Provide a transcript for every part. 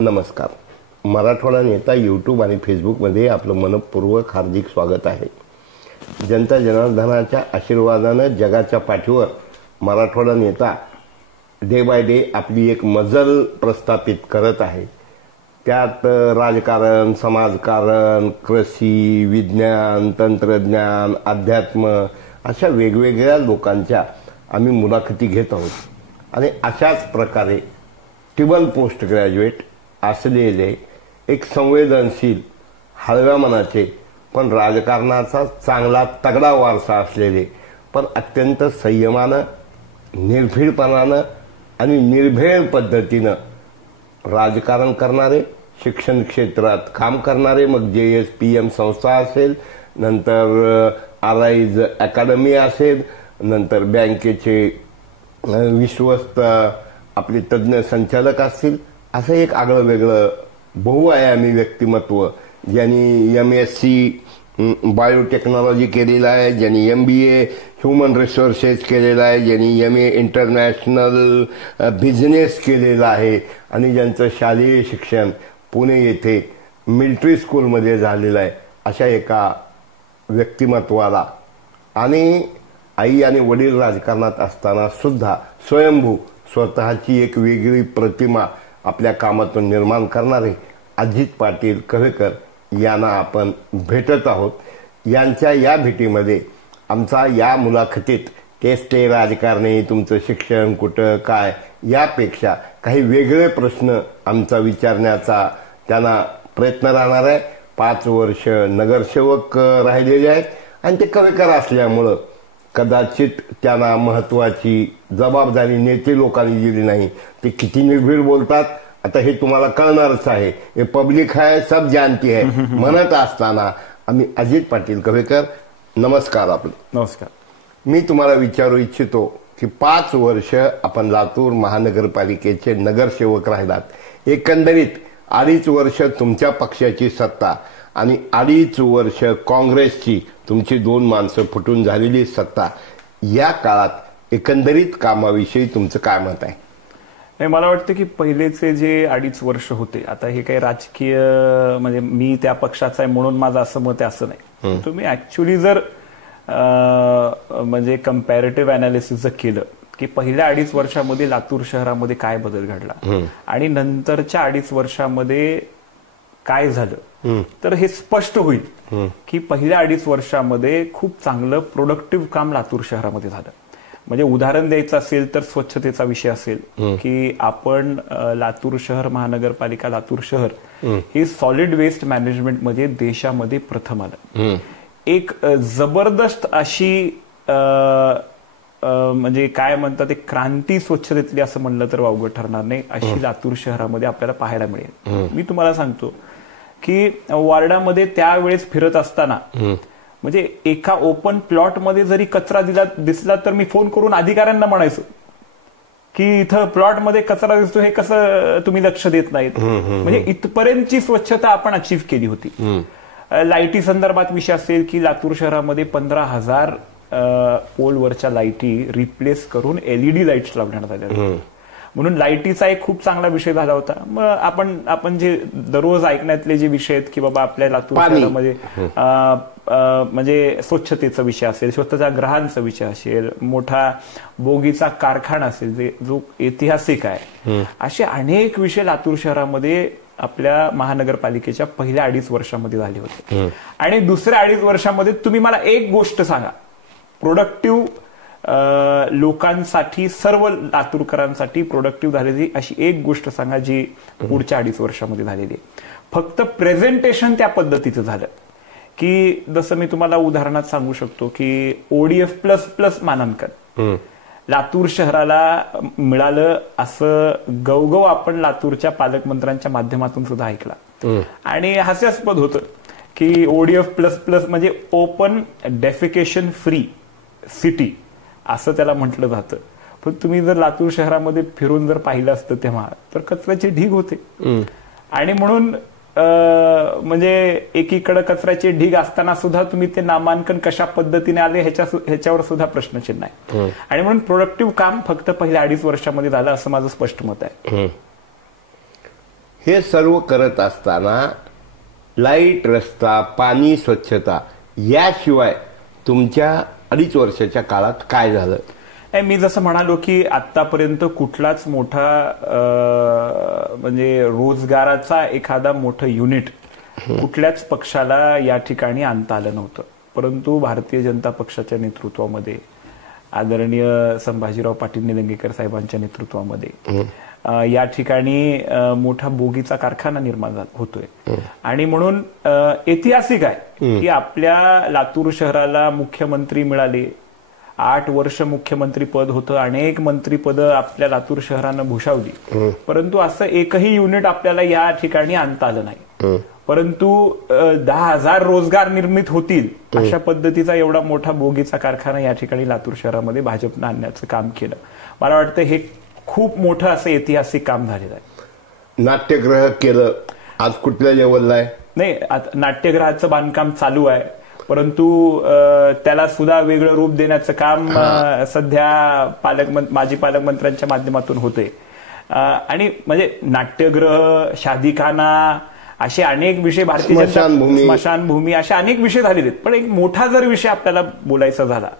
नमस्कार. मराठवाडा नेता यूट्यूब आणि फेसबुकमध्ये आपलं मनपूर्वक हार्दिक स्वागत आहे. जनता जनार्दनाच्या आशीर्वादानं जगाच्या पाठीवर मराठवाडा नेता डे बाय डे आपली एक मजल प्रस्थापित करत आहे. त्यात राजकारण, समाजकारण, कृषी, विज्ञान, तंत्रज्ञान, अध्यात्म अशा वेगवेगळ्या लोकांच्या आम्ही मुलाखती घेत आहोत. आणि अशाच प्रकारे टिबल पोस्ट ग्रॅज्युएट असलेले एक संवेदनशील, हळव्या मनाचे, पण राजकारणाचा चांगला तगडा वारसा असलेले, पण अत्यंत संयमानं, निर्भीडपणानं आणि निर्भेळ पद्धतीनं राजकारण करणारे, शिक्षण क्षेत्रात काम करणारे, मग JSPM संस्था असेल, नंतर आराईज अकॅडमी असेल, नंतर बँकेचे विश्वस्त आपले तज्ज्ञ संचालक असतील, असं एक आगळं वेगळं बहुआयामी व्यक्तिमत्व, ज्यांनी MSc बायोटेक्नॉलॉजी केलेलं आहे, ज्यांनी MBA ह्युमन रिसोर्सेस केलेला आहे, ज्यांनी MA इंटरनॅशनल बिझनेस केलेला आहे आणि ज्यांचं शालेय शिक्षण पुणे येथे मिलिटरी स्कूलमध्ये झालेलं आहे, अशा एका व्यक्तिमत्वाला आणि आई आणि वडील राजकारणात असताना सुद्धा स्वयंभू स्वतःची एक वेगळी प्रतिमा आपल्या कामातून निर्माण करणारे अजित पाटील कव्हेकर यांना आपण भेटत आहोत. यांच्या या भेटीमध्ये आमचा या मुलाखतीत केस ते राजकारणी, तुमचं शिक्षण कुठं काय यापेक्षा काही वेगळे प्रश्न आमचा विचारण्याचा त्यांना प्रयत्न राहणार आहे. 5 वर्ष नगरसेवक राहिलेले आहेत आणि ते कव्हेकर असल्यामुळं कदाचित त्यांना महत्वाची जबाबदारी नेते लोकांनी दिली नाही. ते किती निर्भीड बोलतात आता हे तुम्हाला कळणारच आहे. हे पब्लिक आहे, सब जानती है म्हणत असताना आम्ही अजित पाटील कव्हेकर, नमस्कार. आपलं नमस्कार. मी तुम्हाला विचारू इच्छितो की 5 वर्ष आपण लातूर महानगरपालिकेचे नगरसेवक राहिलात. एकंदरीत 2.5 वर्ष तुमच्या पक्षाची सत्ता आणि 2.5 वर्ष काँग्रेसची तुमची 2 माणसं फुटून झालेली सत्ता, या काळात एकंदरीत कामाविषयी तुमचं काय मत आहे? मला वाटतं की पहिलेचे जे 2.5 वर्ष होते, आता हे काही राजकीय म्हणजे मी त्या पक्षाचा आहे म्हणून माझं असं मत आहे असं नाही. तुम्ही ऍक्च्युअली जर म्हणजे कम्पॅरेटिव्ह अनालिसिस जर केलं की पहिल्या 2.5 वर्षामध्ये लातूर शहरामध्ये काय बदल घडला आणि नंतरच्या 2.5 वर्षामध्ये काय झालं, तर हे स्पष्ट होईल की पहिल्या 2.5 वर्षामध्ये खूप चांगलं प्रोडक्टिव्ह काम लातूर शहरामध्ये झालं. म्हणजे उदाहरण द्यायचं असेल तर स्वच्छतेचा विषय असेल की आपण लातूर शहर महानगरपालिका लातूर शहर हे सॉलिड वेस्ट मॅनेजमेंटमध्ये देशामध्ये प्रथम आलं. एक जबरदस्त अशी म्हणजे काय म्हणतात एक क्रांती स्वच्छतेतली असं म्हणलं तर वावगं ठरणार नाही, अशी लातूर शहरामध्ये आपल्याला पाहायला मिळेल. मी तुम्हाला सांगतो की वॉर्डामध्ये त्यावेळेस फिरत असताना म्हणजे एका ओपन प्लॉटमध्ये जरी कचरा दिसला तर मी फोन करून अधिकाऱ्यांना म्हणायचो की इथं प्लॉटमध्ये कचरा दिसतो, हे कसं तुम्ही लक्ष देत नाहीत. म्हणजे इथपर्यंतची स्वच्छता आपण अचीव्ह केली होती. लाईटी संदर्भात विषय असेल की लातूर शहरामध्ये 15,000 पोलवरच्या लाईटी रिप्लेस करून LED लाईट्स लावण्यात आल्या. म्हणून लाईटीचा एक खूप चांगला विषय झाला होता. मग आपण जे दररोज ऐकण्यातले जे विषय आहेत की बाबा आपल्या लातूर शहरामध्ये म्हणजे स्वच्छतेचा विषय असेल, स्वच्छतागृहांचा विषय असेल, मोठा बोगीचा कारखाना असेल जो ऐतिहासिक आहे, असे अनेक विषय लातूर शहरामध्ये आपल्या महानगरपालिकेच्या पहिल्या 2.5 वर्षामध्ये झाले होते. आणि दुसऱ्या 2.5 वर्षामध्ये तुम्ही मला एक गोष्ट सांगा, प्रोडक्टिव्ह लोकांसाठी, सर्व लातूरकरांसाठी प्रोडक्टिव्ह झालेली अशी एक गोष्ट सांगा जी पुढच्या 2.5 वर्षामध्ये झालेली आहे. फक्त प्रेझेंटेशन त्या पद्धतीचं झालं की जसं मी तुम्हाला उदाहरणात सांगू शकतो की ODF++ मानांकन लातूर शहराला मिळालं, असं गवगव आपण लातूरच्या पालकमंत्र्यांच्या माध्यमातून सुद्धा ऐकला. आणि हास्यास्पद होतं की ODF++ म्हणजे ओपन डेफिकेशन फ्री सिटी असं त्याला म्हटलं जातं. पण तुम्ही जर लातूर शहरामध्ये फिरून जर पाहिलं असतं तेव्हा तर कचऱ्याचे ढीग होते. आणि म्हणून म्हणजे एकीकडे कचऱ्याचे ढीग असताना सुद्धा तुम्ही ते नामांकन कशा पद्धतीने आले ह्याच्यावर सुद्धा प्रश्नचिन्ह आहे. आणि म्हणून प्रोडक्टिव्ह काम फक्त पहिल्या 2.5 वर्षामध्ये झालं असं माझं स्पष्ट मत आहे. हे सर्व करत असताना लाईट, रस्ता, पाणी, स्वच्छता याशिवाय तुमच्या 2.5 वर्षाच्या काळात काय झालं? मी जसं म्हणालो की आतापर्यंत कुठलाच मोठा म्हणजे रोजगाराचा एखादा मोठं युनिट कुठल्याच पक्षाला या ठिकाणी आणता आलं नव्हतं. परंतु भारतीय जनता पक्षाच्या नेतृत्वामध्ये, आदरणीय संभाजीराव पाटील निलंगेकर साहेबांच्या नेतृत्वामध्ये या ठिकाणी मोठा बोगीचा कारखाना निर्माण होतोय. आणि म्हणून ऐतिहासिक आहे की आपल्या लातूर शहराला मुख्यमंत्री मिळाले. 8 वर्ष मुख्यमंत्री पद होतं, अनेक मंत्रीपद आपल्या लातूर शहरानं भूषवली, परंतु असं एकही युनिट आपल्याला या ठिकाणी आणता आलं नाही. परंतु 10,000 रोजगार निर्मित होतील अशा पद्धतीचा एवढा मोठा बोगीचा कारखाना या ठिकाणी लातूर शहरामध्ये भाजपनं आणण्याचं काम केलं. मला वाटतं हे खूप मोठं असं ऐतिहासिक काम झालेलं आहे. नाट्यगृह केलं, आज कुठल्या लेवलला आहे? नाही, नाट्यगृहाचं बांधकाम चालू आहे, परंतु त्याला सुद्धा वेगळं रूप देण्याचं काम सध्या माजी पालकमंत्र्यांच्या माध्यमातून होते. आणि म्हणजे नाट्यगृह, शादीखाना असे अनेक विषय, भारतीय स्मशानभूमी असे अनेक विषय झालेले आहेत. पण एक मोठा जर विषय आपल्याला बोलायचा झाला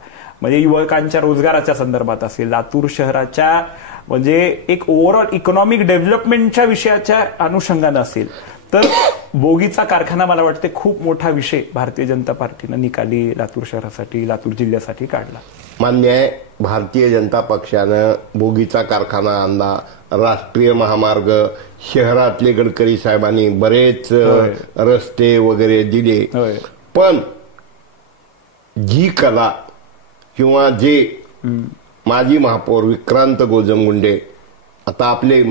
म्हणजे युवकांच्या रोजगाराच्या संदर्भात असेल, लातूर शहराच्या म्हणजे एक ओव्हरऑल इकॉनॉमिक डेव्हलपमेंटच्या विषयाच्या अनुषंगानं असेल, तर बोगीचा कारखाना मला वाटते खूप मोठा विषय भारतीय जनता पार्टीनं निकाली लातूर शहरासाठी, लातूर जिल्ह्यासाठी काढला. मान्य आहे, भारतीय जनता पक्षानं बोगीचा कारखाना आणला, राष्ट्रीय महामार्ग, शहरातले गडकरी साहेबांनी बरेच रस्ते वगैरे दिले. पण जी कला किंवा जे माजी महापौर विक्रांत गोजमगुंडे, आता आपले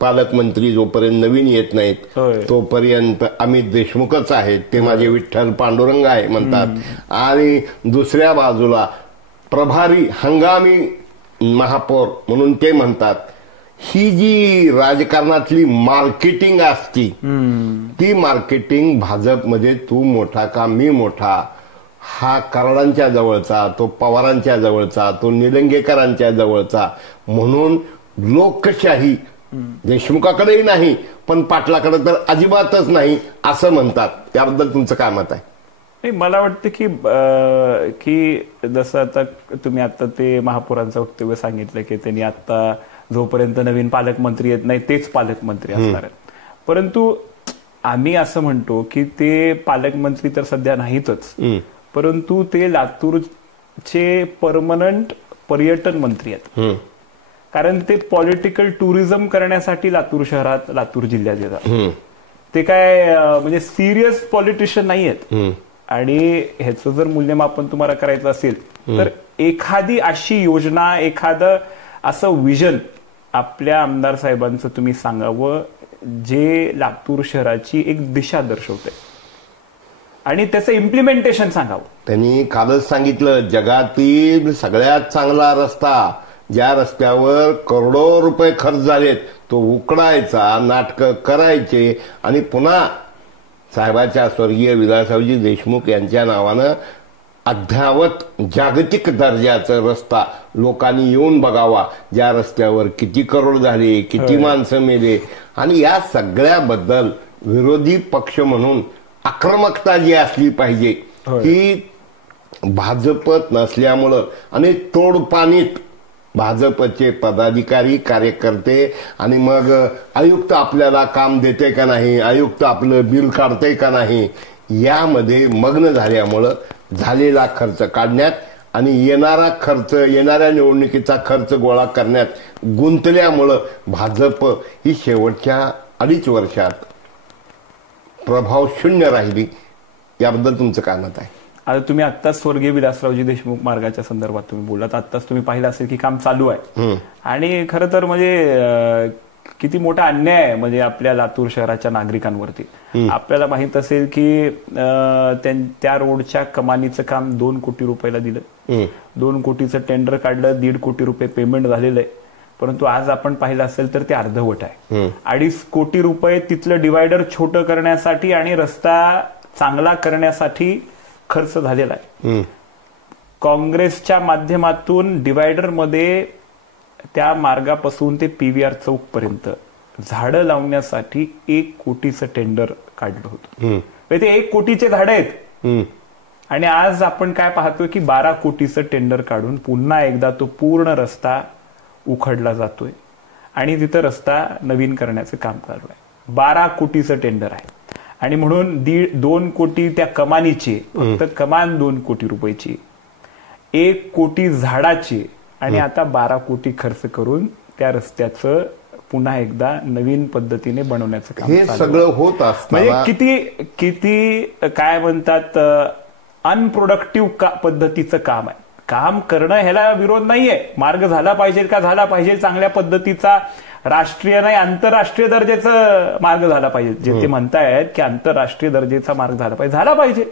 पालकमंत्री जोपर्यंत नवीन येत नाहीत तोपर्यंत अमित देशमुखच आहेत, ते माझे विठ्ठल पांडुरंग आहे म्हणतात. आणि दुसऱ्या बाजूला प्रभारी हंगामी महापौर म्हणून ते म्हणतात. ही जी राजकारणातली मार्केटिंग असती, ती मार्केटिंग भाजपमध्ये तू मोठा का मी मोठा, हा कराडांच्या जवळचा, तो पवारांच्या जवळचा, तो निलंगेकरांच्या जवळचा, म्हणून लोकशाही देशमुखाकडेही नाही पण पाटलाकडे तर अजिबातच नाही असं म्हणतात. याबद्दल तुमचं काय मत आहे? मला वाटतं की जसं आता तुम्ही आता ते महापौरांचं वक्तव्य सांगितलं की त्यांनी आता जोपर्यंत नवीन पालकमंत्री येत नाही तेच पालकमंत्री असणार आहेत. परंतु आम्ही असं म्हणतो की ते पालकमंत्री तर सध्या नाहीतच, परंतु ते लातूरचे परमनंट पर्यटन मंत्री आहेत. कारण ते पॉलिटिकल टुरिझम करण्यासाठी लातूर शहरात, लातूर जिल्ह्यात येतात. ते काय म्हणजे सिरियस पॉलिटिशियन नाही आहेत. आणि ह्याचं जर मूल्यमापन तुम्हाला करायचं असेल तर एखादी अशी योजना, एखादं असं विजन आपल्या आमदार साहेबांचं तुम्ही सांगावं जे लातूर शहराची एक दिशा दर्शवते आणि त्याचं इम्प्लिमेंटेशन सांगावं. त्यांनी कालच सांगितलं, जगातील सगळ्यात चांगला रस्ता, ज्या रस्त्यावर करोडो रुपये खर्च झालेत, तो उकडायचा, नाटकं करायचे आणि पुन्हा साहेबाच्या स्वर्गीय विलासरावजी देशमुख यांच्या नावानं अद्यावत जागतिक दर्जाचा रस्ता लोकांनी येऊन बघावा, ज्या रस्त्यावर किती करोड झाले, किती माणसं मेले. आणि या सगळ्याबद्दल विरोधी पक्ष म्हणून आक्रमकता जी असली पाहिजे ही भाजपत नसल्यामुळं आणि तोडपाणीत भाजपचे पदाधिकारी, कार्यकर्ते आणि मग आयुक्त आपल्याला काम देते का नाही, आयुक्त आपलं बिल काढते का नाही, यामध्ये मग्न झाल्यामुळं झालेला खर्च काढण्यात आणि येणाऱ्या निवडणुकीचा खर्च गोळा करण्यात गुंतल्यामुळं भाजप ही शेवटच्या 2.5 वर्षात प्रभाव शून्य राहिली. याबद्दल तुमचं काय मत आहे? आता तुम्ही आत्ताच स्वर्गीय विलासरावजी देशमुख मार्गाच्या संदर्भात तुम्ही बोललात, आत्ताच तुम्ही पाहिलं असेल की काम चालू आहे. आणि खरं तर म्हणजे किती मोठा अन्याय आहे म्हणजे आपल्या लातूर शहराच्या नागरिकांवरती. आपल्याला माहित असेल की त्या रोडच्या कमानीचं काम 2 कोटी रुपयाला दिलं, 2 कोटीचं टेंडर काढलं, 1.5 कोटी रुपये पेमेंट झालेलं आहे. परंतु आज आपण पाहिलं असेल तर ते अर्धवट आहे. 2.5 कोटी रुपये तिथलं डिवायडर छोटं करण्यासाठी आणि रस्ता चांगला करण्यासाठी खर्च झालेला आहे. काँग्रेसच्या माध्यमातून डिवायडर मध्ये त्या मार्गापासून ते PVR चौक पर्यंत झाडं लावण्यासाठी 1 कोटीचं टेंडर काढलं होतं. ते 1 कोटीचे झाडं आहेत आणि आज आपण काय पाहतोय की 12 कोटीचं टेंडर काढून पुन्हा एकदा तो पूर्ण रस्ता उखडला जातोय आणि तिथं रस्ता नवीन करण्याचं काम चालू आहे. 12 कोटीचं टेंडर आहे आणि म्हणून 2 कोटी त्या कमानीचे, फक्त कमान 2 कोटी रुपयाची, 1 कोटी झाडाची आणि आता 12 कोटी खर्च करून त्या रस्त्याचं पुन्हा एकदा नवीन पद्धतीने बनवण्याचं काम हे सगळं होत असतं. म्हणजे किती काय म्हणतात अनप्रोडक्टिव्ह पद्धतीचं काम आहे. काम करणं ह्याला विरोध नाहीये, मार्ग झाला पाहिजे का झाला पाहिजे, चांगल्या पद्धतीचा राष्ट्रीय नाही आंतरराष्ट्रीय दर्जाचा मार्ग झाला पाहिजे. जे ते म्हणतायत की आंतरराष्ट्रीय दर्जाचा मार्ग झाला पाहिजे.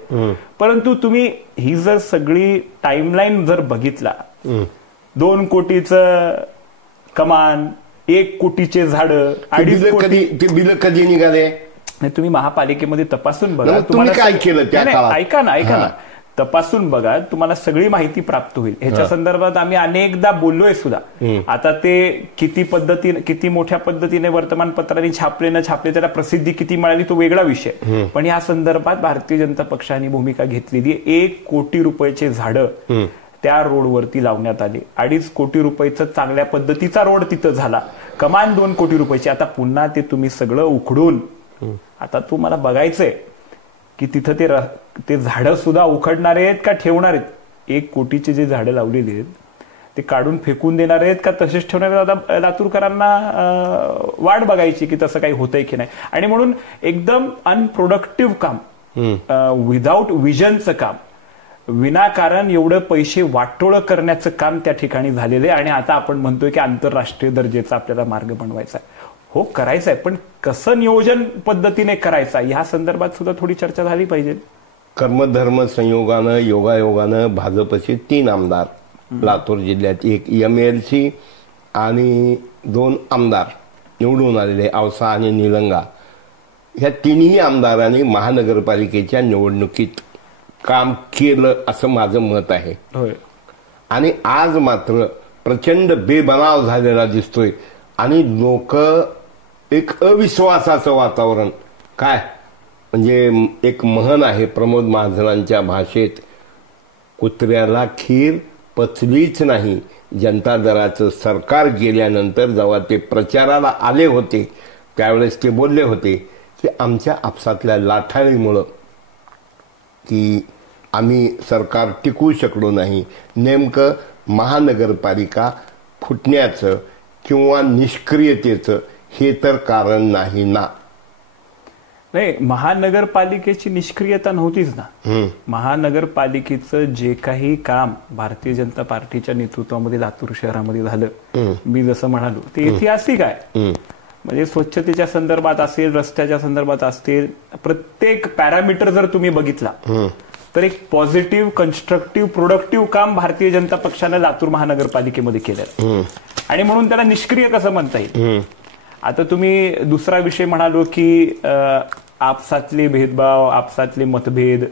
परंतु तुम्ही ही जर सगळी टाइमलाईन जर बघितला, 2 कोटीचं कमान, 1 कोटीचे झाडं, 2.5 कोटी बिल कधी निघाले तुम्ही महापालिकेमध्ये तपासून बघा. तुम्हाला काय केलं त्या काळात? ऐका ना, तपासून बघा, तुम्हाला सगळी माहिती प्राप्त होईल. ह्याच्या संदर्भात आम्ही अनेकदा बोललोय सुद्धा. आता ते किती मोठ्या पद्धतीने वर्तमानपत्रांनी छापले न छापले, त्याला प्रसिद्धी किती मिळाली तो वेगळा विषय. पण या संदर्भात भारतीय जनता पक्षाने भूमिका घेतलेली. 1 कोटी रुपयाचे झाडं त्या रोडवरती लावण्यात आले. 2.5 कोटी रुपयाचा चांगल्या पद्धतीचा रोड तिथं झाला. कमान 2 कोटी रुपयाची. आता पुन्हा ते तुम्ही सगळं उखडून आता तुम्हाला बघायचंय की तिथं ते झाडं सुद्धा उखडणार आहेत का ठेवणार आहेत. 1 कोटीचे जे झाडं लावलेली आहेत ते काढून फेकून देणार आहेत का तसेच ठेवणार आहेत. आता लातूरकरांना वाट बघायची की तसं काही होतंय की नाही. आणि म्हणून एकदम अनप्रोडक्टिव्ह काम, विदाऊट विजनचं काम, विनाकारण एवढं पैसे वाटोळं करण्याचं काम त्या ठिकाणी झालेलं आहे. आणि आता आपण म्हणतोय की आंतरराष्ट्रीय दर्जाचा आपल्याला मार्ग बनवायचा आहे. हो, करायचं आहे, पण कसं नियोजन पद्धतीने करायचं या संदर्भात सुद्धा थोडी चर्चा झाली पाहिजे. कर्मधर्म संयोगानं योगायोगानं भाजपचे 3 आमदार लातूर जिल्ह्यात, 1 MLC आणि 2 आमदार निवडून आलेले, औसा आणि निलंगा. ह्या 3ही आमदारांनी महानगरपालिकेच्या निवडणुकीत काम केलं असं माझं मत आहे. आणि आज मात्र प्रचंड बेबनाव झालेला दिसतोय आणि लोक एक अविश्वासाचं वातावरण, काय म्हणजे एक म्हण आहे प्रमोद महाजनांच्या भाषेत, कुत्र्याला खीर पचलीच नाही. जनता दलाचं सरकार गेल्यानंतर जेव्हा ते प्रचाराला आले होते त्यावेळेस ते बोलले होते की आमच्या आपसातल्या लाठाळीमुळं की आम्ही सरकार टिकवू शकलो नाही. नेमकं महानगरपालिका फुटण्याचं किंवा निष्क्रियतेचं हे तर कारण नाही ना. नाही, महानगरपालिकेची निष्क्रियता नव्हतीच ना. महानगरपालिकेचं जे काही काम भारतीय जनता पार्टीच्या नेतृत्वामध्ये लातूर शहरामध्ये झालं, मी जसं म्हणालो ते ऐतिहासिक आहे. म्हणजे स्वच्छतेच्या संदर्भात असेल, रस्त्याच्या संदर्भात असेल, प्रत्येक पॅरामीटर जर तुम्ही बघितला तर एक पॉझिटिव्ह, कन्स्ट्रक्टिव्ह, प्रोडक्टिव्ह काम भारतीय जनता पक्षानं लातूर महानगरपालिकेमध्ये केलं. आणि म्हणून त्याला निष्क्रिय कसं म्हणता येईल. आता तुम्ही दुसरा विषय म्हणालो की आपसातले भेदभाव, आपसातले मतभेद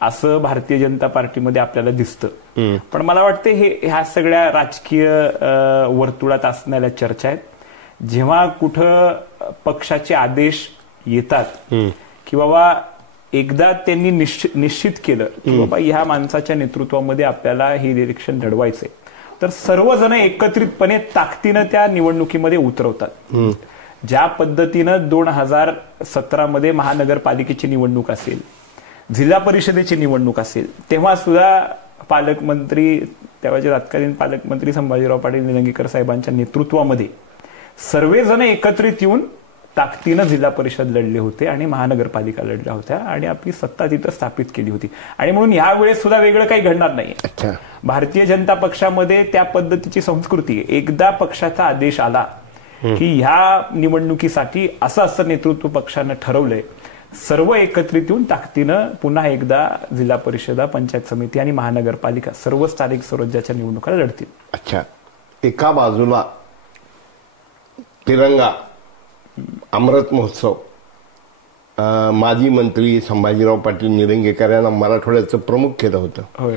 असं भारतीय जनता पार्टीमध्ये आपल्याला दिसतं. पण मला वाटतं ह्या सगळ्या राजकीय वर्तुळात असणाऱ्या चर्चा आहेत. जेव्हा कुठं पक्षाचे आदेश येतात की बाबा एकदा त्यांनी निश्चित केलं की बाबा ह्या माणसाच्या नेतृत्वामध्ये आपल्याला हे इलेक्शन लढवायचंय, तर सर्वजण एकत्रितपणे ताकदीनं त्या निवडणुकीमध्ये उतरवतात. ज्या पद्धतीनं 2017 मध्ये महानगरपालिकेची निवडणूक असेल, जिल्हा परिषदेची निवडणूक असेल, तेव्हा सुद्धा पालकमंत्री, तेव्हाचे तत्कालीन पालकमंत्री संभाजीराव पाटील निलंगेकर साहेबांच्या नेतृत्वामध्ये सर्वजण एकत्रित येऊन ताकदीनं जिल्हा परिषद लढले होते आणि महानगरपालिका लढल्या होत्या आणि आपली सत्ता तिथं स्थापित केली होती. आणि म्हणून ह्या वेळेस सुद्धा वेगळं काही घडणार नाही. भारतीय जनता पक्षामध्ये त्या पद्धतीची संस्कृती आहे. एकदा पक्षाचा आदेश आला की ह्या निवडणुकीसाठी असं नेतृत्व पक्षानं ठरवलंय, सर्व एकत्रित येऊन ताकदीनं पुन्हा एकदा जिल्हा परिषदा, पंचायत समिती आणि महानगरपालिका सर्व स्थानिक स्वराज्याच्या निवडणुका लढतील. अच्छा, एका बाजूला तिरंगा अमृत महोत्सव, माजी मंत्री संभाजीराव पाटील निलंगेकर यांना मराठवाड्याचं प्रमुख केलं होतं.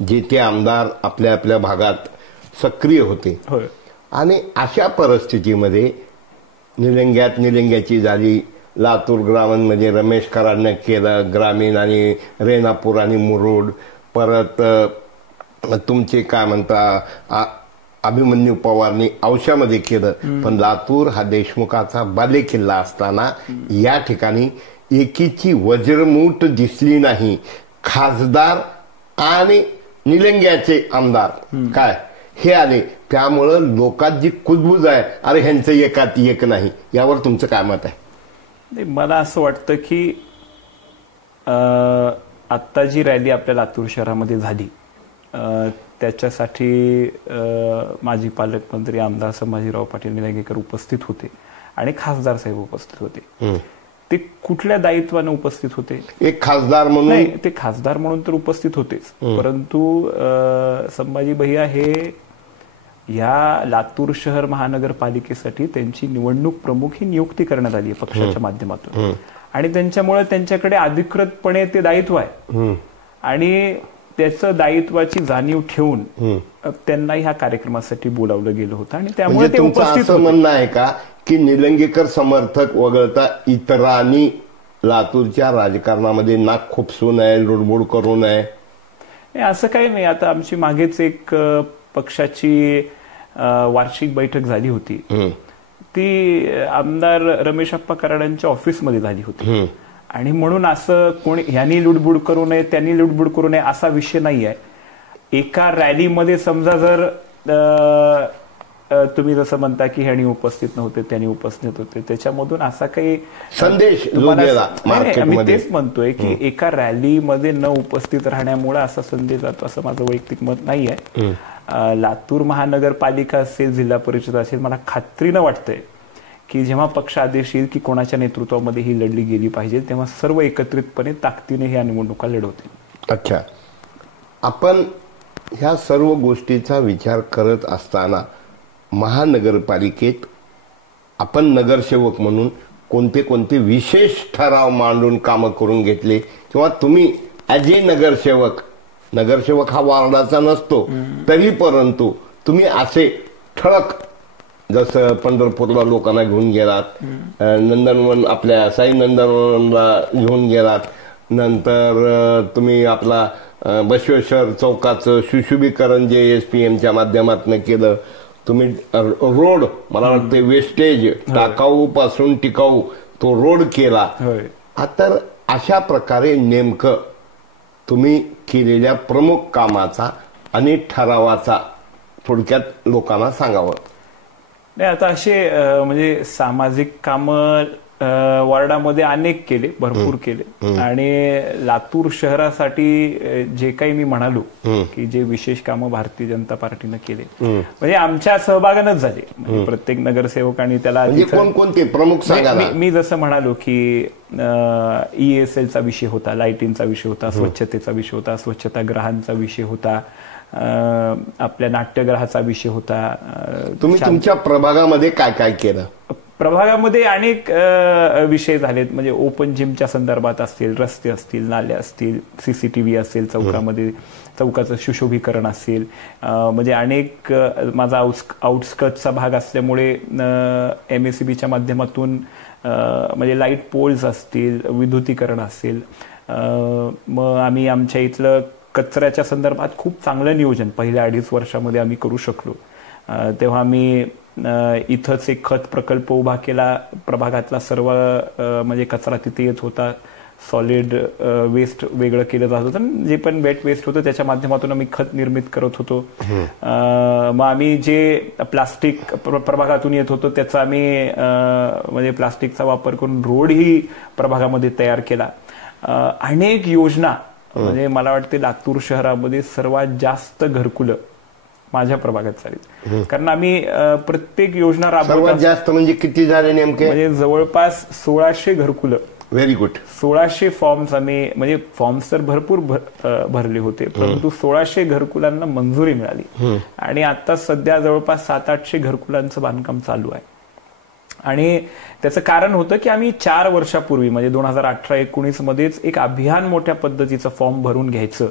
जे ते आमदार आपल्या आपल्या भागात सक्रिय होते. आणि अशा परिस्थितीमध्ये निलंग्यात निलंग्याची झाली, लातूर ग्रामीणमध्ये रमेश कराडनं केलं ग्रामीण, आणि रेणापूर आणि मुरुड, परत तुमचे काय म्हणता अभिमन्यू पवारनी औशामध्ये केलं. पण लातूर हा देशमुखाचा बालेकिल्ला असताना या ठिकाणी एकीची वज्रमूठ दिसली नाही. खासदार आणि निलंग्याचे आमदार काय हे आले, त्यामुळं लोकात जी कुजबूज आहे, अरे ह्यांचं एकात एक नाही, यावर तुमचं काय मत आहे? मला असं वाटतं की आत्ता जी रॅली आपल्या लातूर शहरामध्ये झाली त्याच्यासाठी माजी पालकमंत्री आमदार संभाजीराव पाटील निलंगेकर उपस्थित होते आणि खासदार साहेब उपस्थित होते. ते कुठल्या दायित्वाने उपस्थित होते? एक खासदार म्हणून? नाही, ते खासदार म्हणून तर उपस्थित होतेच, परंतु संभाजी भैया हे या लातूर शहर महानगरपालिकेसाठी त्यांची निवडणूक प्रमुख ही नियुक्ती करण्यात आली आहे पक्षाच्या माध्यमातून, आणि त्यांच्यामुळे त्यांच्याकडे अधिकृतपणे ते दायित्व आहे, आणि त्याचं दायित्वाची जाणीव ठेवून त्यांना ह्या कार्यक्रमासाठी बोलावलं गेलं होतं, आणि त्यामुळे ते उपस्थित होते. म्हणणं आहे का की निलंगेकर समर्थक वगळता इतरांनी लातूरच्या राजकारणामध्ये नाक खुपसू नये, लुडबुड करू नये? असं काही नाही. आता आमची मागेच एक पक्षाची वार्षिक बैठक झाली होती, ती आमदार रमेश अप्पा कराडांच्या ऑफिसमध्ये झाली होती, आणि म्हणून असं कोणी ह्यांनी लुडबुड करू नये त्यांनी लुडबुड करू नये असा विषय नाही आहे. एका रॅलीमध्ये समजा जर तुम्ही जसं म्हणता की ह्यांनी उपस्थित नव्हते त्यांनी उपस्थित होते, त्याच्यामधून असा काही संदेश मी तेच म्हणतोय की एका रॅलीमध्ये न उपस्थित राहण्यामुळे असा संदेश जातो असं माझं वैयक्तिक मत नाही आहे. लातूर महानगरपालिका असेल, जिल्हा परिषद असेल, मला खात्रीनं वाटतंय की जेव्हा पक्ष आदेश येईल की कोणाच्या नेतृत्वामध्ये ही लढली गेली पाहिजे, तेव्हा सर्व एकत्रितपणे ताकदीने ह्या निवडणुका लढवतील. अच्छा, आपण ह्या सर्व गोष्टीचा विचार करत असताना महानगरपालिकेत आपण नगरसेवक म्हणून कोणते कोणते विशेष ठराव मांडून कामं करून घेतले, किंवा तुम्ही ॲज ए नगरसेवक हा वार्डाचा नसतो तरी परंतु तुम्ही असे ठळक, जसं पंढरपूरला लोकांना घेऊन गेलात, नंदनवन आपल्या साई नंदनवनला घेऊन गेलात, नंतर तुम्ही आपला बसवेश्वर चौकाचं सुशोभीकरण जे SPMच्या माध्यमातून केलं, तुम्ही रोड मला वाटतं वेस्टेज टाकाऊ पासून टिकाऊ तो रोड केला. आता अशा प्रकारे नेमकं तुम्ही केलेल्या प्रमुख कामाचा आणि ठरावाचा थोडक्यात लोकांना सांगावं. नाही, आता असे म्हणजे सामाजिक कामं वॉर्डामध्ये अनेक केले, भरपूर केले, आणि लातूर शहरासाठी जे काही मी म्हणालो की जे विशेष कामं भारतीय जनता पार्टीनं केले म्हणजे आमच्या सहभागानंच झाले. म्हणजे प्रत्येक नगरसेवक आणि त्याला कोणकोणते प्रमुख सांगा. मी जसं म्हणालो की ESLचा विषय होता, लाईटिंगचा विषय होता, स्वच्छतेचा विषय होता, स्वच्छतागृहांचा विषय होता, आपल्या नाट्यगृहाचा विषय होता. तुम्ही तुमच्या प्रभागामध्ये काय काय केलं? प्रभागामध्ये अनेक विषय झालेत. म्हणजे ओपन जिमच्या संदर्भात असतील, रस्ते असतील, नाले असतील, CCTV असेल चौकामध्ये, चौकाचं सुशोभीकरण असेल, म्हणजे अनेक माझा आउटस्कर्टचा भाग असल्यामुळे MACBच्या माध्यमातून म्हणजे लाईट पोल्स असतील, विद्युतीकरण असेल. मग आम्ही आमच्या इथलं कचऱ्याच्या संदर्भात खूप चांगलं नियोजन पहिल्या 2.5 वर्षामध्ये आम्ही करू शकलो. तेव्हा आम्ही इथंच एक खत प्रकल्प उभा केला. प्रभागातला सर्व म्हणजे कचरा तिथे येत होता, सॉलिड वेस्ट वेगळं केलं जात होतं, जे पण वेट वेस्ट होतं त्याच्या माध्यमातून आम्ही खत निर्मित करत होतो. मग आम्ही जे प्लास्टिक प्रभागातून येत होतो त्याचा आम्ही म्हणजे प्लास्टिकचा वापर करून रोडही प्रभागामध्ये तयार केला. अनेक योजना, म्हणजे मला वाटते लातूर शहरामध्ये सर्वात जास्त घरकुलं माझ्या प्रभागात चालेल, कारण आम्ही प्रत्येक योजना राबवतो. सर्वात जास्त म्हणजे किती झाले नेमके? म्हणजे जवळपास 1600 घरकुलं. Very good. 1600 फॉर्म्स आम्ही, म्हणजे फॉर्म्स तर भरपूर भरले होते, परंतु 1600 घरकुलांना मंजुरी मिळाली, आणि आता सध्या जवळपास 700-800 घरकुलांचं बांधकाम चालू आहे. आणि त्याचं कारण होतं की आम्ही 4 वर्षापूर्वी म्हणजे 2018-19 मध्येच एक अभियान मोठ्या पद्धतीचं फॉर्म भरून घ्यायचं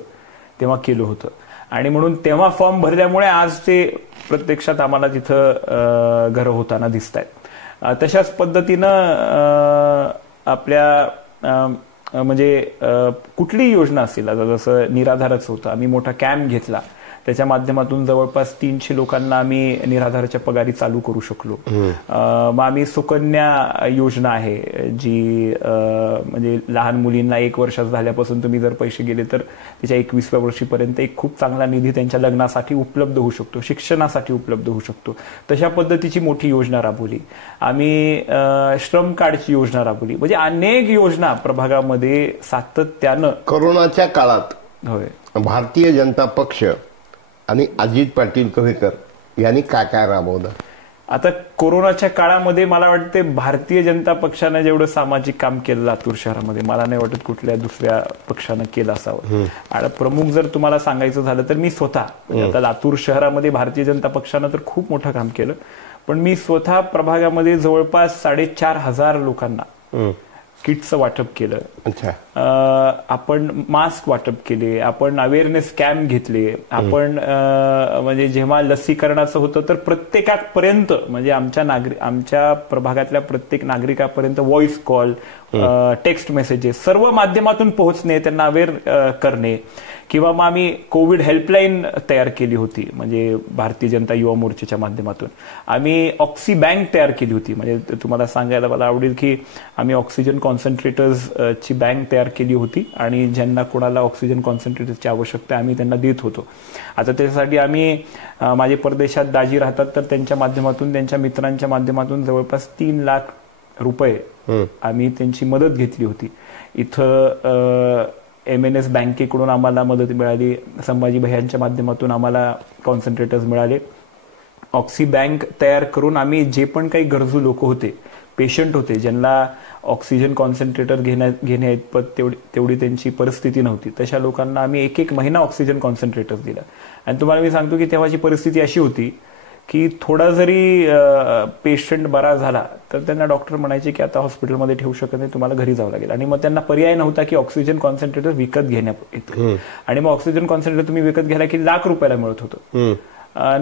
तेव्हा केलं होतं, आणि म्हणून तेव्हा फॉर्म भरल्यामुळे आज ते प्रत्यक्षात आम्हाला तिथं घरं होताना दिसत आहेत. तशाच पद्धतीनं आपल्या म्हणजे कुठलीही योजना असेल, आता जसं निराधारच होतं, आम्ही मोठा कॅम्प घेतला, त्याच्या माध्यमातून जवळपास 300 लोकांना आम्ही निराधाराच्या पगारी चालू करू शकलो. मग आम्ही सुकन्या योजना आहे जी म्हणजे लहान मुलींना 1 वर्ष झाल्यापासून तुम्ही जर पैसे गेले तर त्याच्या 21व्या वर्षीपर्यंत एक खूप चांगला निधी त्यांच्या लग्नासाठी उपलब्ध होऊ शकतो, शिक्षणासाठी उपलब्ध होऊ शकतो. तशा पद्धतीची मोठी योजना राबवली आम्ही. श्रम कार्डची योजना राबवली. म्हणजे अनेक योजना प्रभागामध्ये सातत्यानं कोरोनाच्या काळात होय भारतीय जनता पक्ष आणि अजित पाटील कव्हेकर यांनी काय काय राबवलं? आता कोरोनाच्या काळामध्ये मला वाटते भारतीय जनता पक्षाने जेवढं सामाजिक काम केलं लातूर शहरामध्ये मला नाही वाटत कुठल्या दुसऱ्या पक्षानं केलं असावं. आणि प्रमुख जर तुम्हाला सांगायचं झालं तर मी स्वतः आता लातूर शहरामध्ये भारतीय जनता पक्षानं तर खूप मोठं काम केलं, पण मी स्वतः प्रभागामध्ये जवळपास 4,500 लोकांना किटचं वाटप केलं. आपण मास्क वाटप केले, आपण अवेअरनेस कॅम्प घेतले, आपण म्हणजे जेव्हा लसीकरणाचं होतं तर प्रत्येकापर्यंत म्हणजे आमच्या प्रभागातल्या प्रत्येक नागरिकापर्यंत व्हॉइस कॉल, टेक्स्ट मेसेजेस सर्व माध्यमातून पोहोचणे, त्यांना अवेअर करणे. किंवा मग आम्ही कोविड हेल्पलाईन तयार केली होती म्हणजे भारतीय जनता युवा मोर्चाच्या माध्यमातून. आम्ही ऑक्सी बँक तयार केली होती. म्हणजे तुम्हाला सांगायला मला आवडेल की आम्ही ऑक्सिजन कॉन्सन्ट्रेटर्सची बँक तयार केली होती आणि ज्यांना कोणाला ऑक्सिजन कॉन्सन्ट्रेटर्सची आवश्यकता आम्ही त्यांना देत होतो. आता त्याच्यासाठी आम्ही माझे परदेशात दाजी राहतात तर त्यांच्या माध्यमातून, त्यांच्या मित्रांच्या माध्यमातून जवळपास 3 लाख रुपये आम्ही त्यांची मदत घेतली होती. इथं MNS बँकेकडून आम्हाला मदत मिळाली, संभाजी भैयांच्या माध्यमातून आम्हाला कॉन्सन्ट्रेटर्स मिळाले. ऑक्सी बँक तयार करून आम्ही जे पण काही गरजू लोक होते, पेशंट होते, ज्यांना ऑक्सिजन कॉन्सन्ट्रेटर घेण्याइतपत तेवढी त्यांची परिस्थिती नव्हती, तशा लोकांना आम्ही 1 महिना ऑक्सिजन कॉन्सन्ट्रेटर्स दिला. आणि तुम्हाला मी सांगतो की तेव्हाची परिस्थिती अशी होती की थोडा जरी पेशंट बरा झाला तर त्यांना डॉक्टर म्हणायचे की आता हॉस्पिटलमध्ये ठेवू शकत नाही, तुम्हाला घरी जावं लागेल. आणि मग त्यांना पर्याय नव्हता की ऑक्सिजन कॉन्सन्ट्रेटर विकत घेण्यात येतो. आणि मग ऑक्सिजन कॉन्सन्ट्रेटर तुम्ही विकत घ्यायला की लाख रुपयाला मिळत होतं.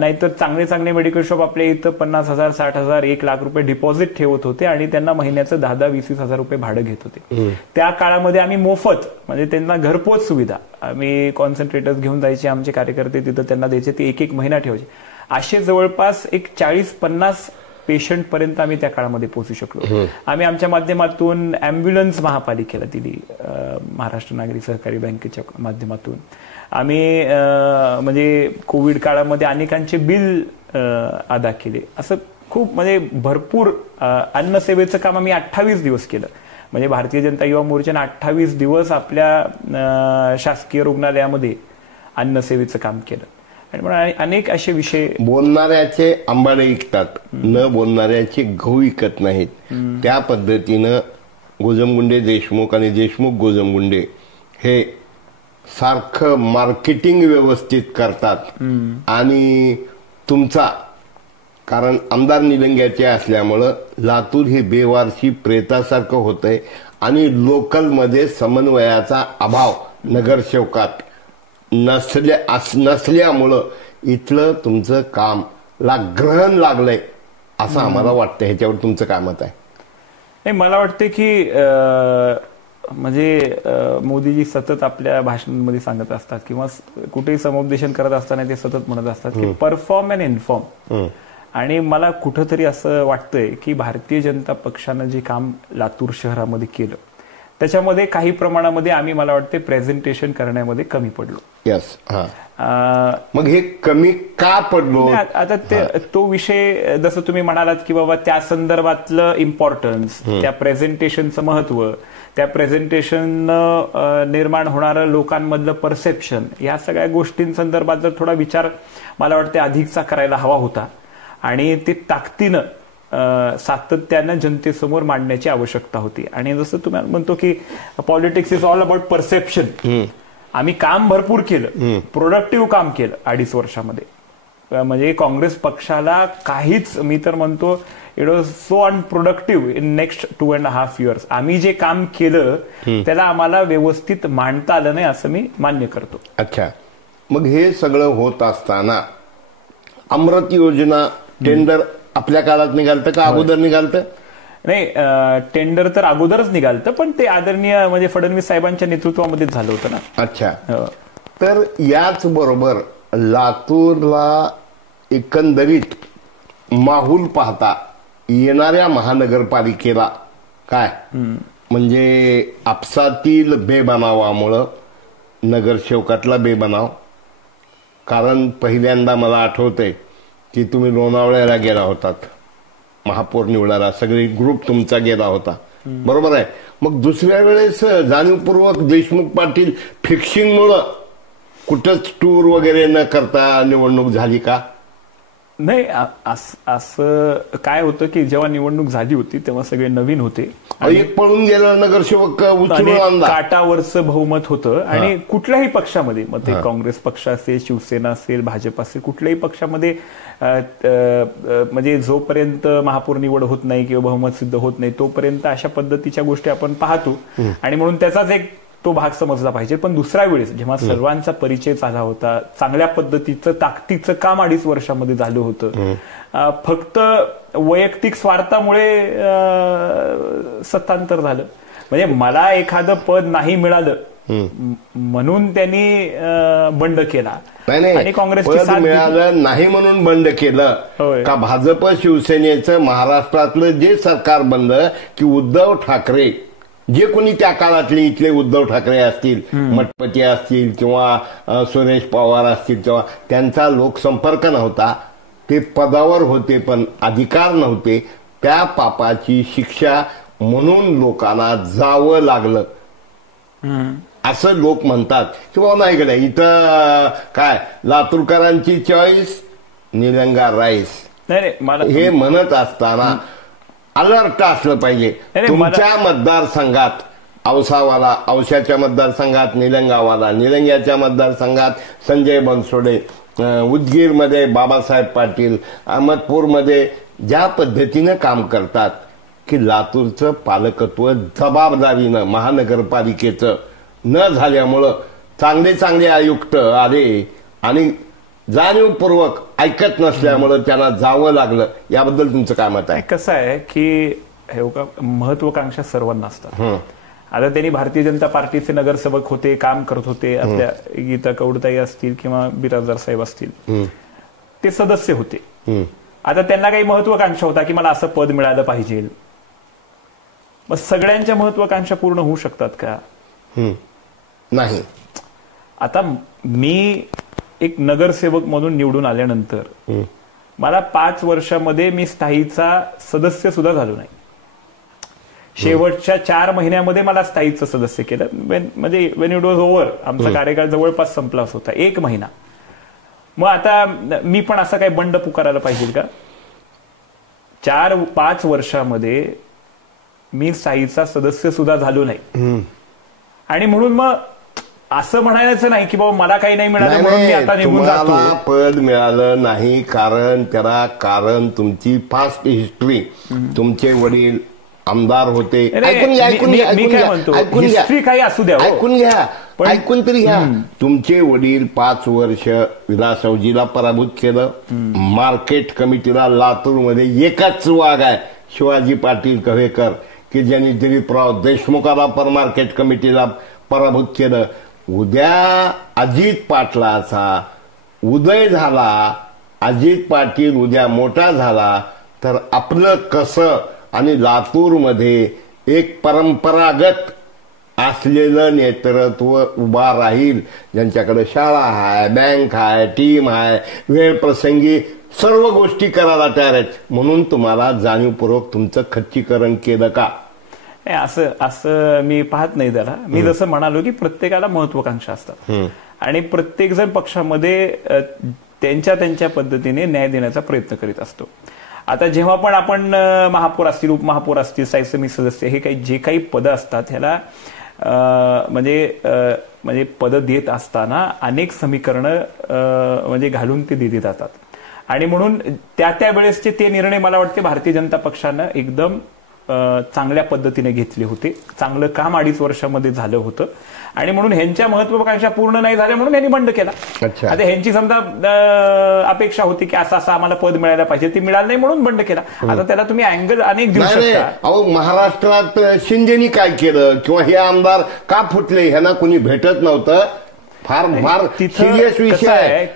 नाहीतर चांगले मेडिकल शॉप आपल्या इथं 50,000, 60,000, 1 लाख रुपये डिपॉझिट ठेवत होते आणि त्यांना महिन्याचं 10,000, 20,000 रुपये भाडं घेत होते. त्या काळामध्ये आम्ही मोफत म्हणजे त्यांना घरपोच सुविधा आम्ही कॉन्सन्ट्रेटर्स घेऊन जायचे, आमचे कार्यकर्ते तिथं त्यांना द्यायचे, ते 1 महिना ठेवायचे. असे जवळपास 40-50 पेशंट पर्यंत आम्ही त्या काळामध्ये पोहोचू शकलो. आम्ही आमच्या माध्यमातून अँब्युलन्स महापालिकेला दिली, महाराष्ट्र नागरी सहकारी बँकेच्या माध्यमातून. आम्ही म्हणजे कोविड काळामध्ये अनेकांचे बिल अदा केले. असं खूप म्हणजे भरपूर अन्नसेवेचं काम आम्ही 28 दिवस केलं. म्हणजे भारतीय जनता युवा मोर्चाने 28 दिवस आपल्या शासकीय रुग्णालयामध्ये अन्नसेवेचं काम केलं. आणि अनेक असे विषय. बोलणाऱ्याचे आंबाडे विकतात, न बोलणाऱ्याचे गहू विकत नाहीत. त्या पद्धतीनं गोजमगुंडे देशमुख आणि देशमुख गोजमगुंडे हे सारखं मार्केटिंग व्यवस्थित करतात. आणि तुमचा कारण आमदार निलंग्याचे असल्यामुळं लातूर हे बेवारशी प्रेतासारखं होतंय आणि लोकलमध्ये समन्वयाचा अभाव नगरसेवकात नसल्यामुळं इथलं तुमचं काम ग्रहण लागलंय असं आम्हाला वाटतं. ह्याच्यावर तुमचं काय मत आहे? नाही, मला वाटतं की म्हणजे मोदीजी सतत आपल्या भाषणांमध्ये सांगत असतात किंवा कुठेही समुपदेशन करत असताना ते सतत म्हणत असतात की परफॉर्म अँड इन्फॉर्म. आणि मला कुठंतरी असं वाटतंय की भारतीय जनता पक्षानं जे काम लातूर शहरामध्ये केलं त्याच्यामध्ये काही प्रमाणामध्ये आम्ही मला वाटते प्रेझेंटेशन करण्यामध्ये कमी पडलो. यस. मग हे कमी का पडलो? आता तो विषय जसं तुम्ही म्हणालात की बाबा त्या संदर्भातलं इम्पॉर्टन्स, त्या प्रेझेंटेशनचं महत्व, त्या प्रेझेंटेशन निर्माण होणारं लोकांमधलं परसेप्शन, या सगळ्या गोष्टींसंदर्भात जर थोडा विचार मला वाटते अधिकचा करायला हवा होता. आणि ते ताकदीनं सातत्यानं जनतेसमोर मांडण्याची आवश्यकता होती. आणि जसं तुम्ही म्हणतो की politics is all about perception. आम्ही काम भरपूर केलं, प्रोडक्टिव्ह काम केलं 2.5 वर्षामध्ये. म्हणजे काँग्रेस पक्षाला काहीच, मी तर म्हणतो it was so unproductive in next 2.5 years. आम्ही जे काम केलं त्याला आम्हाला व्यवस्थित मांडता आलं नाही असं मी मान्य करतो. अच्छा, मग हे सगळं होत असताना अमृत योजना टेंडर आपल्या काळात निघालतं का अगोदर निघालतं? नाही, टेंडर तर अगोदरच निघालतं, पण ते आदरणीय म्हणजे फडणवीस साहेबांच्या नेतृत्वामध्येच झालं होतं ना. अच्छा. तर याच बरोबर लातूरला एकंदरीत माहोल पाहता येणाऱ्या महानगरपालिकेला काय म्हणजे आपसातील बेबनावामुळं नगरसेवकातला बेबनाव. कारण पहिल्यांदा मला आठवतंय की तुम्ही लोणावळ्याला गेला होतात महापौर निवडायला, सगळी ग्रुप तुमचा गेला होता, बरोबर आहे. मग दुसऱ्या वेळेस जाणीवपूर्वक देशमुख पाटील फिक्सिंगमुळं कुठंच टूर वगैरे न करता निवडणूक झाली का? नाही, असं काय होतं की जेव्हा निवडणूक झाली होती तेव्हा सगळे नवीन होते, एक पळून गेला नगरसेवक उचलून आणला, काटावरचं बहुमत होतं आणि कुठल्याही पक्षामध्ये, मग ते काँग्रेस पक्ष असेल, शिवसेना असेल, भाजप असेल, कुठल्याही पक्षामध्ये म्हणजे जोपर्यंत महापौर निवड होत नाही किंवा बहुमत सिद्ध होत नाही तोपर्यंत अशा पद्धतीच्या गोष्टी आपण पाहतो आणि म्हणून त्याचाच एक तो भाग समजला पाहिजे. पण दुसऱ्या वेळेस जेव्हा सर्वांचा परिचय झाला होता, चांगल्या पद्धतीचं ताकदीचं काम 2.5 वर्षामध्ये झालं होतं, फक्त वैयक्तिक स्वार्थामुळे सत्तांतर झालं. म्हणजे मला एखादं पद नाही मिळालं म्हणून त्यांनी बंड केला आणि काँग्रेसची साथ मिळालं नाही म्हणून बंड केलं का? भाजप शिवसेनेचं महाराष्ट्रातलं जे सरकार बनलं की उद्धव ठाकरे, जे कोणी त्या काळातले इथले उद्धव ठाकरे असतील, मठपती असतील किंवा सुरेश पवार असतील, किंवा त्यांचा लोकसंपर्क नव्हता, ते पदावर होते पण अधिकार नव्हते, त्या पापाची शिक्षा म्हणून लोकांना जावं लागलं असं लोक म्हणतात. किंवा नाही कडे इथं काय लातूरकरांची चॉईस निलंगा राईस हे म्हणत असताना अलर्ट असलं पाहिजे. तुमच्या मतदारसंघात औसावाला, औशाच्या मतदारसंघात निलंगावाला, निलंग्याच्या मतदारसंघात संजय बनसोडे, उदगीरमध्ये बाबासाहेब पाटील, अहमदपूरमध्ये ज्या पद्धतीनं काम करतात की लातूरचं पालकत्व जबाबदारीनं महानगरपालिकेचं न झाल्यामुळं चांगले चांगले आयुक्त आले आणि जाणीवपूर्वक ऐकत नसल्यामुळं त्यांना जावं लागलं. याबद्दल तुमचं काय मत आहे? कसं आहे की हे महत्वाकांक्षा सर्वांना असतात. आता त्यांनी भारतीय जनता पार्टीचे नगरसेवक होते, काम करत होते, आपल्या गीता कौडताई असतील किंवा बिराजदार साहेब असतील, ते सदस्य होते. आता त्यांना काही महत्वाकांक्षा होता की मला असं पद मिळालं पाहिजे. मग सगळ्यांच्या महत्वाकांक्षा पूर्ण होऊ शकतात का? नाही. आता मी एक नगरसेवक म्हणून निवडून आल्यानंतर मला 5 वर्षामध्ये मी स्थायीचा सदस्य सुद्धा झालो नाही. शेवटच्या 4 महिन्यामध्ये मला स्थायीचं सदस्य केलं. म्हणजे वेन इट वॉज ओव्हर, आमचा कार्यकाळ जवळपास संपलाच होता, 1 महिना. मग आता मी पण असं काही बंड पुकारायला पाहिजे का? 4-5 वर्षामध्ये मी स्थायीचा सदस्य सुद्धा झालो नाही आणि म्हणून मग असं म्हणायचं नाही की बाबा मला काही नाही मिळालं म्हणून मी आता निघून जातो. पद मिळालं नाही कारण त्याला कारण तुमची पास्ट हिस्ट्री. तुमचे वडील आमदार होते. हिस्ट्री काही असू द्या, ऐकून घ्या, ऐकून तरी घ्या. तुमचे वडील 5 वर्ष विलासरावजीला पराभूत केलं. मार्केट कमिटीला लातूरमध्ये एकच वाघ आहे, शिवाजी पाटील कव्हेकर, की ज्यांनी दिलीपराव देशमुखाला पर मार्केट कमिटीला पराभूत केलं. उद्या अजित पाटलाचा उदय झाला, अजित पाटील उद्या मोठा झाला तर आपलं कसं आणि लातूरमध्ये एक परंपरागत असलेलं नेतृत्व उभा राहील, ज्यांच्याकडे शाळा आहे, बँक आहे, टीम आहे, वेळ प्रसंगी सर्व गोष्टी करायला तयार आहेत. म्हणून तुम्हाला जाणीवपूर्वक तुमचं खच्चीकरण केलं का? असं मी पाहत नाही त्याला. मी जसं म्हणालो की प्रत्येकाला महत्वाकांक्षा असतात आणि प्रत्येक जण पक्षामध्ये त्यांच्या पद्धतीने न्याय देण्याचा प्रयत्न करीत असतो. आता जेव्हा पण आपण महापौर असतील, उपमहापौर असतील, स्थायी समिती सदस्य, हे जे काही पदं असतात ह्याला म्हणजे पदं देत असताना अनेक समीकरणं म्हणजे घालून ते दिली जातात आणि म्हणून त्या वेळेसचे ते निर्णय मला वाटते भारतीय जनता पक्षानं एकदम चांगल्या पद्धतीने घेतले होते, चांगलं काम 2.5 वर्षामध्ये झालं होतं आणि म्हणून ह्यांच्या महत्वाकांक्षा पूर्ण नाही झाल्या म्हणून यांनी बंड केला. आता ह्यांची समजा अपेक्षा होती की असं आम्हाला पद मिळायला पाहिजे, ती मिळालं नाही म्हणून बंड केला. आता त्याला तुम्ही अँगल अनेक देऊ शकता. अहो, महाराष्ट्रात शिंदेनी काय केलं किंवा हे आमदार का फुटले, ह्यांना कोणी भेटत नव्हतं. फार सिरियस विषय आहे.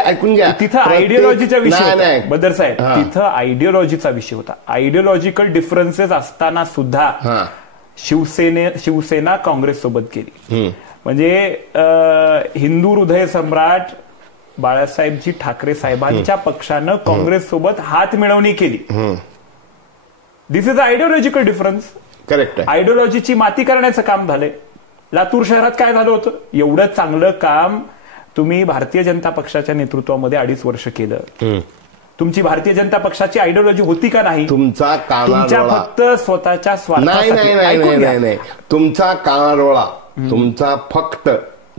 ऐकून घ्या. तिथं आयडियोलॉजीचा विषय होता बदर साहेब, तिथं आयडियोलॉजीचा विषय होता. आयडियोलॉजिकल डिफरन्सेस असताना सुद्धा शिवसेना काँग्रेस सोबत गेली. म्हणजे हिंदू हृदय सम्राट बाळासाहेबजी ठाकरे साहेबांच्या पक्षानं काँग्रेस सोबत हात मिळवणी केली. दिस इज आयडियोलॉजिकल डिफरन्स. करेक्ट. आयडियोलॉजीची माती करण्याचं काम झालंय. लातूर शहरात काय झालं होतं, एवढं चांगलं काम तुम्ही भारतीय जनता पक्षाच्या नेतृत्वामध्ये 2.5 वर्ष केलं. तुमची भारतीय जनता पक्षाची आयडियोलॉजी होती का नाही? तुमचा फक्त स्वतःच्या स्वार्थासाठी. नाही, तुमचा कानाडोळा, तुमचा फक्त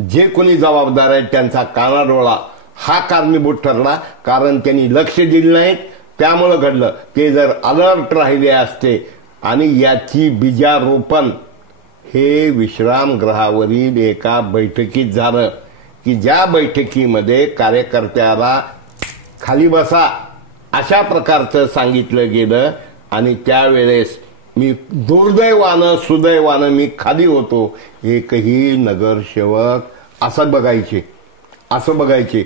जे कोणी जबाबदार आहेत त्यांचा कानाडोळा हा कारणीभूत ठरला. कारण त्यांनी लक्ष दिलं नाहीत, त्यामुळं घडलं. ते जर अलर्ट राहिले असते आणि याची बीजारोपण हे विश्रामगृहावरील एका बैठकीत झालं की ज्या बैठकीमध्ये कार्यकर्त्याला खाली बसा अशा प्रकारचं सांगितलं गेलं. आणि त्यावेळेस मी दुर्दैवानं सुदैवानं मी खाली होतो. एकही नगरसेवक असं बघायचे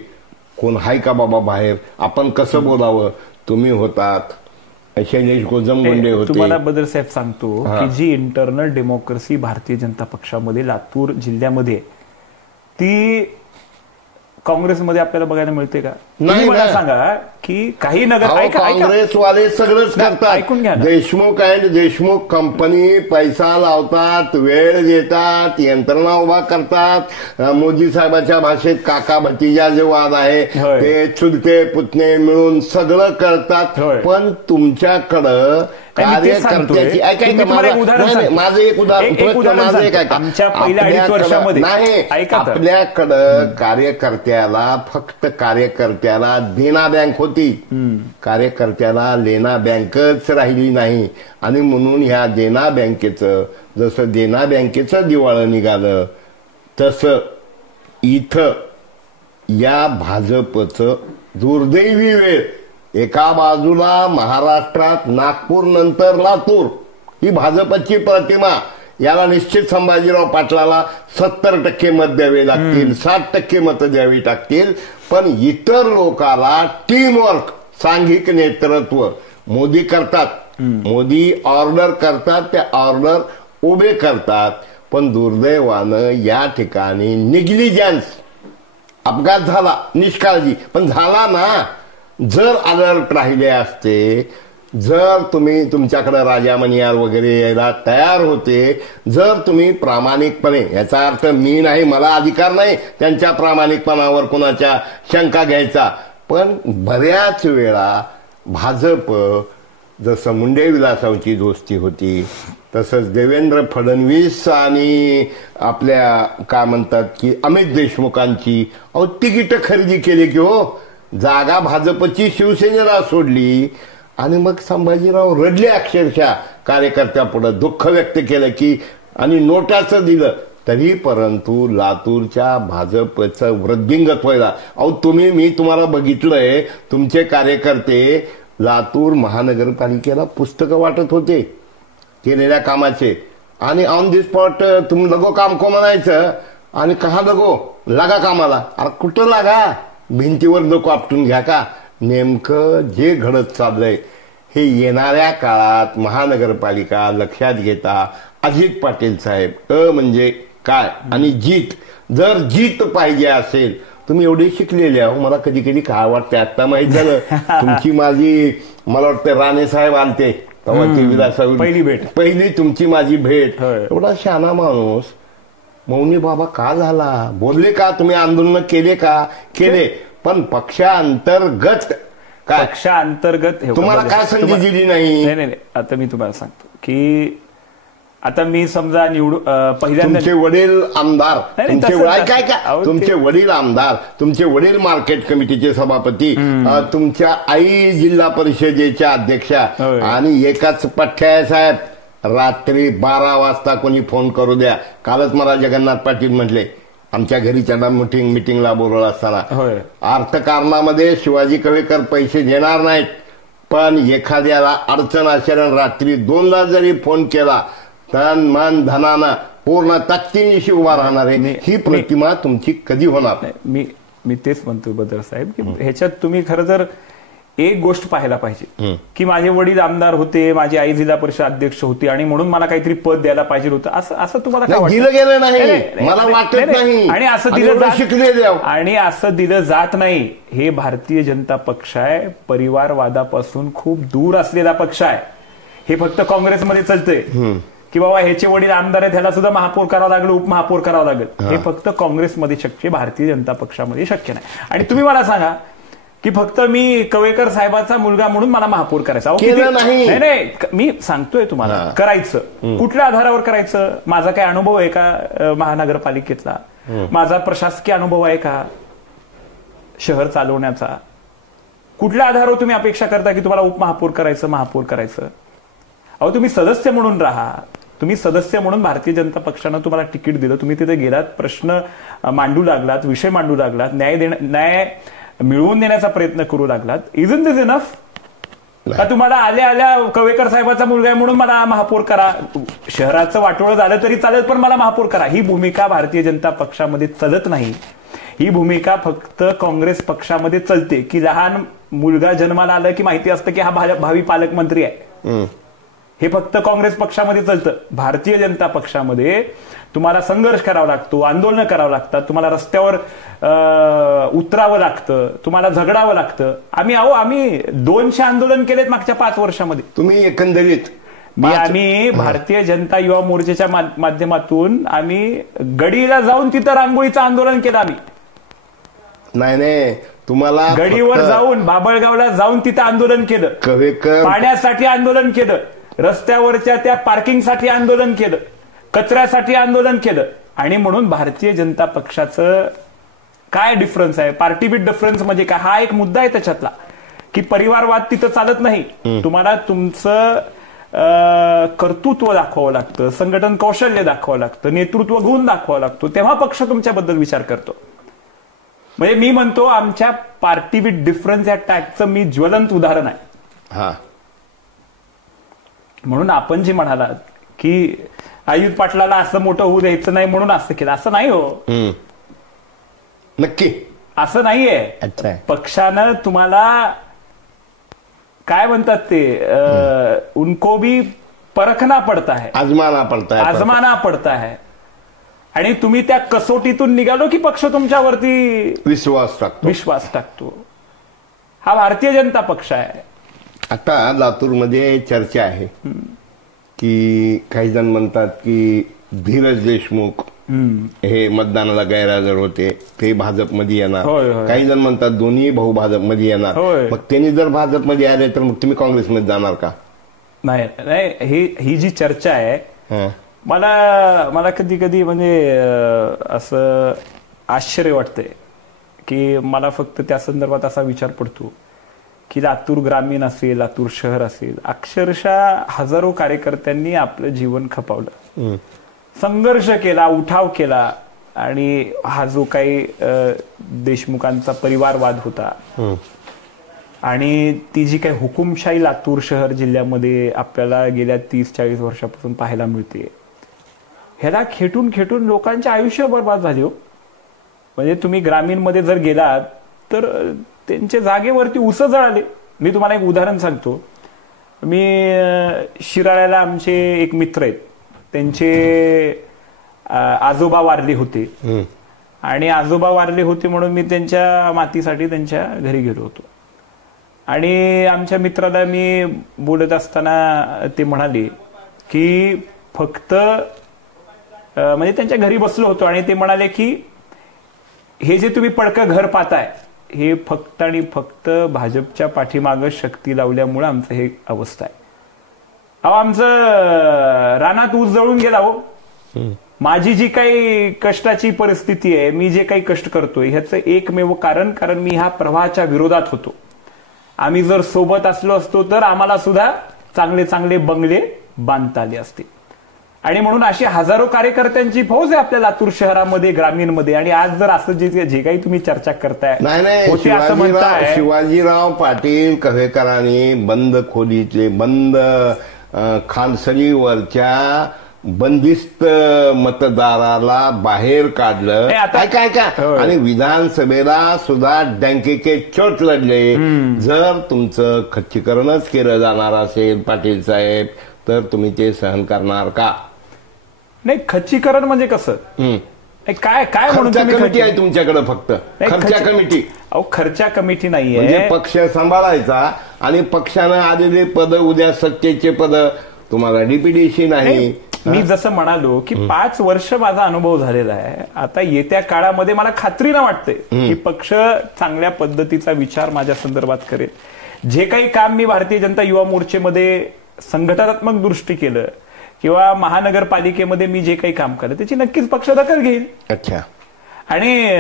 कोण हाय का बाबा बाहेर, आपण कसं बोलावं. तुम्ही होतात, शैलेश गोजमगुंडे होते. तुम्हाला बदर साहेब सांगतो की जी इंटरनल डेमोक्रेसी भारतीय जनता पक्षामध्ये लातूर जिल्ह्यामध्ये ती काँग्रेसमध्ये आपल्याला बघायला मिळते का? नाही. मला सांगा की काही काँग्रेसवाले सगळंच करतात. ऐकून घ्या. देशमुख अँड देशमुख कंपनी पैसा लावतात, वेळ देतात, यंत्रणा उभा करतात. मोदी साहेबांच्या भाषेत काका भतीजा जे वाद आहे ते चुलते पुतणे मिळून सगळं करतात. पण तुमच्याकडं कार्यकर्त्याची माझं एक उदाहरण आमच्या पहिल्या 2.5 वर्षामध्ये नाही, आपल्याकडं कार्यकर्त्याला फक्त कार्यकर्त्याला देना बँक होती, कार्यकर्त्याला लेना बँकच राहिली नाही. आणि म्हणून ह्या देना बँकेचं जसं देना बँकेचं दिवाळं निघालं तसं इथं या भाजपचं दुर्दैवी वेळ. एका बाजूला महाराष्ट्रात नागपूर नंतर लातूर ही भाजपची प्रतिमा, याला निश्चित संभाजीराव पाटलाला 70% मत द्यावे लागतील, 60% मत द्यावी लागतील. पण इतर लोकाला टीमवर्क, सांघिक नेतृत्व मोदी करतात. मोदी ऑर्डर करतात, त्या ऑर्डर उभे करतात. पण दुर्दैवानं या ठिकाणी निग्लिजन्स, अपघात झाला, निष्काळजी पण झाला ना. जर अलर्ट राहिले असते, जर तुम्ही तुमच्याकडे राजामनियार वगैरे यायला तयार होते, जर तुम्ही प्रामाणिकपणे, याचा अर्थ मी नाही, मला अधिकार नाही त्यांच्या प्रामाणिकपणावर कोणाच्या शंका घ्यायचा. पण बऱ्याच वेळा भाजप जसं मुंडे विलासांची दोस्ती होती तसंच देवेंद्र फडणवीस आणि आपल्या काय म्हणतात की अमित देशमुखांची तिकीट खरेदी केली की हो, जागा भाजपची शिवसेनेला सोडली. आणि मग संभाजीराव रडले अक्षरशः, कार्यकर्त्यापुढे दुःख व्यक्त केलं की, आणि नोटाचं दिलं तरी. परंतु लातूरच्या भाजपचं वृद्धिंगत व्हायला, मी तुम्हाला बघितलंय, तुमचे कार्यकर्ते लातूर महानगरपालिकेला पुस्तकं वाटत होते केलेल्या कामाचे. आणि ऑन दी स्पॉट तुम्ही लगो काम को म्हणायचं, आणि कहा लगो, लागा कामाला. अरे कुठं लागा, भिंतीवर डोकं आपटून घ्या का. नेमकं जे घडत चाललंय हे येणाऱ्या काळात महानगरपालिका लक्षात घेता अजित पाटील साहेब म्हणजे काय आणि जीत, जर जीत पाहिजे असेल, तुम्ही एवढे शिकलेले आहो, मला कधी कधी काय वाटतं आता माहित झालं तुमची माझी, मला वाटतं राणे साहेब आलते तेव्हा ती विलासावी पहिली तुमची माझी भेट. एवढा शहाणा माणूस, मौनी बाबा का झाला, बोलले का, तुम्ही आंदोलन केले का, केले, पण पक्षांतर्गत काय, पक्षांतर्गत तुम्हाला काय संधी दिली नाही. नाही. आता मी तुम्हाला सांगतो की आता मी समजा पहिल्यांदा तुमचे वडील आमदार, तुमचे वडील आमदार, तुमचे वडील मार्केट कमिटीचे सभापती, तुमच्या आई जिल्हा परिषदेच्या अध्यक्षा, आणि एकाच पठ्ठ्या साहेब, रात्री 12 वाजता कोणी फोन करू द्या. कालच मला जगन्नाथ पाटील म्हटले आमच्या घरी त्यांना मिटिंगला बोलवलं असताना, अर्थकारणामध्ये शिवाजी कवेकर पैसे देणार नाहीत, पण एखाद्याला अडचण असेल रात्री 2ला जरी फोन केला तन मन धनानं पूर्ण ताकदीनिशी उभा राहणार आहे. ही प्रतिमा तुमची कधी होणार? मी तेच म्हणतो बदर साहेब की ह्याच्यात तुम्ही खरं तर एक गोष्ट पाहायला पाहिजे की माझे वडील आमदार होते, माझी आई जिल्हा परिषद अध्यक्ष होती आणि म्हणून मला काहीतरी पद द्यायला पाहिजे होतं असं तुम्हाला काय वाटतं? दिलं गेलं नाही, मला वाटत नाही, आणि असं दिलं जात नाही. हे भारतीय जनता पक्ष आहे, परिवारवादापासून खूप दूर असलेला पक्ष आहे. हे फक्त काँग्रेसमध्ये चालतंय की बाबा ह्याचे वडील आमदार आहेत, ह्याला सुद्धा महापौर करावं लागलं, उपमहापौर करावं लागेल. हे फक्त काँग्रेसमध्ये शक्य, भारतीय जनता पक्षामध्ये शक्य नाही. आणि तुम्ही मला सांगा की फक्त मी कवेकर साहेबाचा मुलगा म्हणून मला महापौर करायचा नाही. मी सांगतोय तुम्हाला करायचं कुठल्या आधारावर करायचं? माझा काय अनुभव आहे का महानगरपालिकेतला? माझा प्रशासकीय अनुभव आहे का शहर चालवण्याचा? कुठल्या आधारावर तुम्ही अपेक्षा करता की तुम्हाला उपमहापौर करायचं, महापौर करायचं? अहो तुम्ही सदस्य म्हणून राहा. तुम्ही सदस्य म्हणून भारतीय जनता पक्षानं तुम्हाला तिकीट दिलं, तुम्ही तिथे गेलात, प्रश्न मांडू लागलात, विषय मांडू लागलात, न्याय मिळवून देण्याचा प्रयत्न करू लागलात. Isn't this enough? का तुम्हाला आल्या आल्या कवेकर साहेबाचा मुलगा आहे म्हणून मला महापौर करा, शहराचं वाटोळं झालं तरी चालेल पण मला महापौर करा? ही भूमिका भारतीय जनता पक्षामध्ये चालत नाही. ही भूमिका फक्त काँग्रेस पक्षामध्ये चालते की लहान मुलगा जन्माला आलं की माहिती असतं की हा भावी पालकमंत्री आहे. हे फक्त काँग्रेस पक्षामध्ये चालतं. भारतीय जनता पक्षामध्ये तुम्हाला संघर्ष करावा लागतो, आंदोलन करावं लागतात, तुम्हाला रस्त्यावर उतरावं लागतं, तुम्हाला झगडावं लागतं. आम्ही 200 आंदोलन केलेत मागच्या 5 वर्षामध्ये. तुम्ही एकंदरीत आम्ही भारतीय जनता युवा मोर्चाच्या माध्यमातून आम्ही गडीला जाऊन तिथं रांगोळीचं आंदोलन केलं. आम्ही नाही तुम्हाला गडीवर जाऊन बाबळगावला जाऊन तिथं आंदोलन केलं, कवेकर पाण्यासाठी आंदोलन केलं, रस्त्यावरच्या त्या पार्किंगसाठी आंदोलन केलं, कचऱ्यासाठी आंदोलन केलं. आणि म्हणून भारतीय जनता पक्षाचं काय डिफरन्स आहे? पार्टी विथ डिफरन्स म्हणजे काय? हा एक मुद्दा आहे त्याच्यातला की परिवारवाद तिथं चालत नाही. तुम्हाला तुमचं कर्तृत्व दाखवावं लागतं, संघटन कौशल्य दाखवावं लागतं, नेतृत्व गुण दाखवावं लागतो, तेव्हा पक्ष तुमच्याबद्दल विचार करतो. म्हणजे मी म्हणतो आमच्या पार्टी विथ डिफरन्स या टॅगचं मी ज्वलंत उदाहरण आहे. म्हणून आपण जे म्हणालात की आयुध पाटलाला असं मोठं होऊ द्यायचं नाही म्हणून असं केलं, असं नाही हो. नक्की असं नाहीये. पक्षानं तुम्हाला काय म्हणतात ते उनको भी परखना पडता है, आजमाना पडता है. आणि तुम्ही त्या कसोटीतून निघालो की पक्ष तुमच्यावरती विश्वास टाकतो. हा भारतीय जनता पक्ष आहे. आता लातूरमध्ये चर्चा आहे की काही जण म्हणतात की धीरज देशमुख हे मतदानाला गैरहजर होते, ते भाजपमध्ये येणार. काही जण म्हणतात दोन्ही भाऊ भाजपमध्ये येणार. मग त्यांनी जर भाजपमध्ये आले तर मग तुम्ही काँग्रेसमध्ये जाणार का? नाही, ही जी चर्चा आहे मला कधी कधी म्हणजे असं आश्चर्य वाटतंय की मला फक्त त्या संदर्भात असा विचार पडतो की लातूर ग्रामीण असेल, लातूर शहर असेल, अक्षरशः हजारो कार्यकर्त्यांनी आपलं जीवन खपावलं, संघर्ष केला, उठाव केला. आणि हा जो काही देशमुखांचा परिवारवाद होता आणि ती जी काही हुकुमशाही लातूर शहर जिल्ह्यामध्ये आपल्याला गेल्या 30-40 वर्षापासून पाहायला मिळते, ह्याला खेटून खेटून लोकांचे आयुष्य बर्बाद झाले हो. म्हणजे तुम्ही ग्रामीणमध्ये जर गेलात तर त्यांच्या जागेवरती उस जळाले. मी तुम्हाला एक उदाहरण सांगतो. मी शिराळ्याला आमचे एक मित्र आहेत, त्यांचे आजोबा वारले होते आणि आजोबा वारले होते म्हणून मी त्यांच्या मातीसाठी त्यांच्या घरी गेलो होतो. आणि आमच्या मित्राला मी बोलत असताना ते म्हणाले की फक्त म्हणजे त्यांच्या घरी बसलो होतो आणि ते म्हणाले की हे जे तुम्ही पडकं घर पाहताय हे फक्त आणि फक्त भाजपच्या पाठीमागं शक्ती लावल्यामुळे आमचं हे अवस्था आहे. अहो आमचं रानात ऊस जळून गेला हो. माझी जी काही कष्टाची परिस्थिती आहे, मी जे काही कष्ट करतोय ह्याचं एकमेव कारण मी ह्या प्रवाहाच्या विरोधात होतो. आम्ही जर सोबत असलो असतो तर आम्हाला सुद्धा चांगले चांगले बंगले बांधता आले असते. आणि म्हणून अशी हजारो कार्यकर्त्यांची फौज आहे आपल्या लातूर शहरामध्ये, ग्रामीणमध्ये. आणि आज जर असं जे काही तुम्ही चर्चा करताय, नाही असं म्हणताय, शिवाजीराव पाटील कव्हेकरांनी बंद खोलीतले, बंद खानसरीवरच्या बंदिस्त मतदाराला बाहेर काढलं, काय आणि विधानसभेला सुद्धा डंकेचे चोट लढले. जर तुमचं खच्चीकरणच केलं जाणार असेल पाटील साहेब, तर तुम्ही ते सहन करणार का? नाही, खच्चीकरण म्हणजे कसं? काय काय म्हणून कमिटी आहे तुमच्याकडे? फक्त खर्चा कमिटी? अहो खर्चा कमिटी नाहीये. म्हणजे पक्ष सांभाळायचा आणि पक्षानं आलेले पद, उद्या सत्तेचे पद तुम्हाला डीपीडीसी नाही. मी जसं म्हणालो की 5 वर्ष माझा अनुभव झालेला आहे. आता येत्या काळामध्ये मला खात्रीनं वाटते की पक्ष चांगल्या पद्धतीचा विचार माझ्या संदर्भात करेल. जे काही काम मी भारतीय जनता युवा मोर्चेमध्ये संघटनात्मक दृष्टी केलं किंवा महानगरपालिकेमध्ये मी जे काही काम केलं त्याची नक्कीच पक्ष दखल घेईल. अच्छा. आणि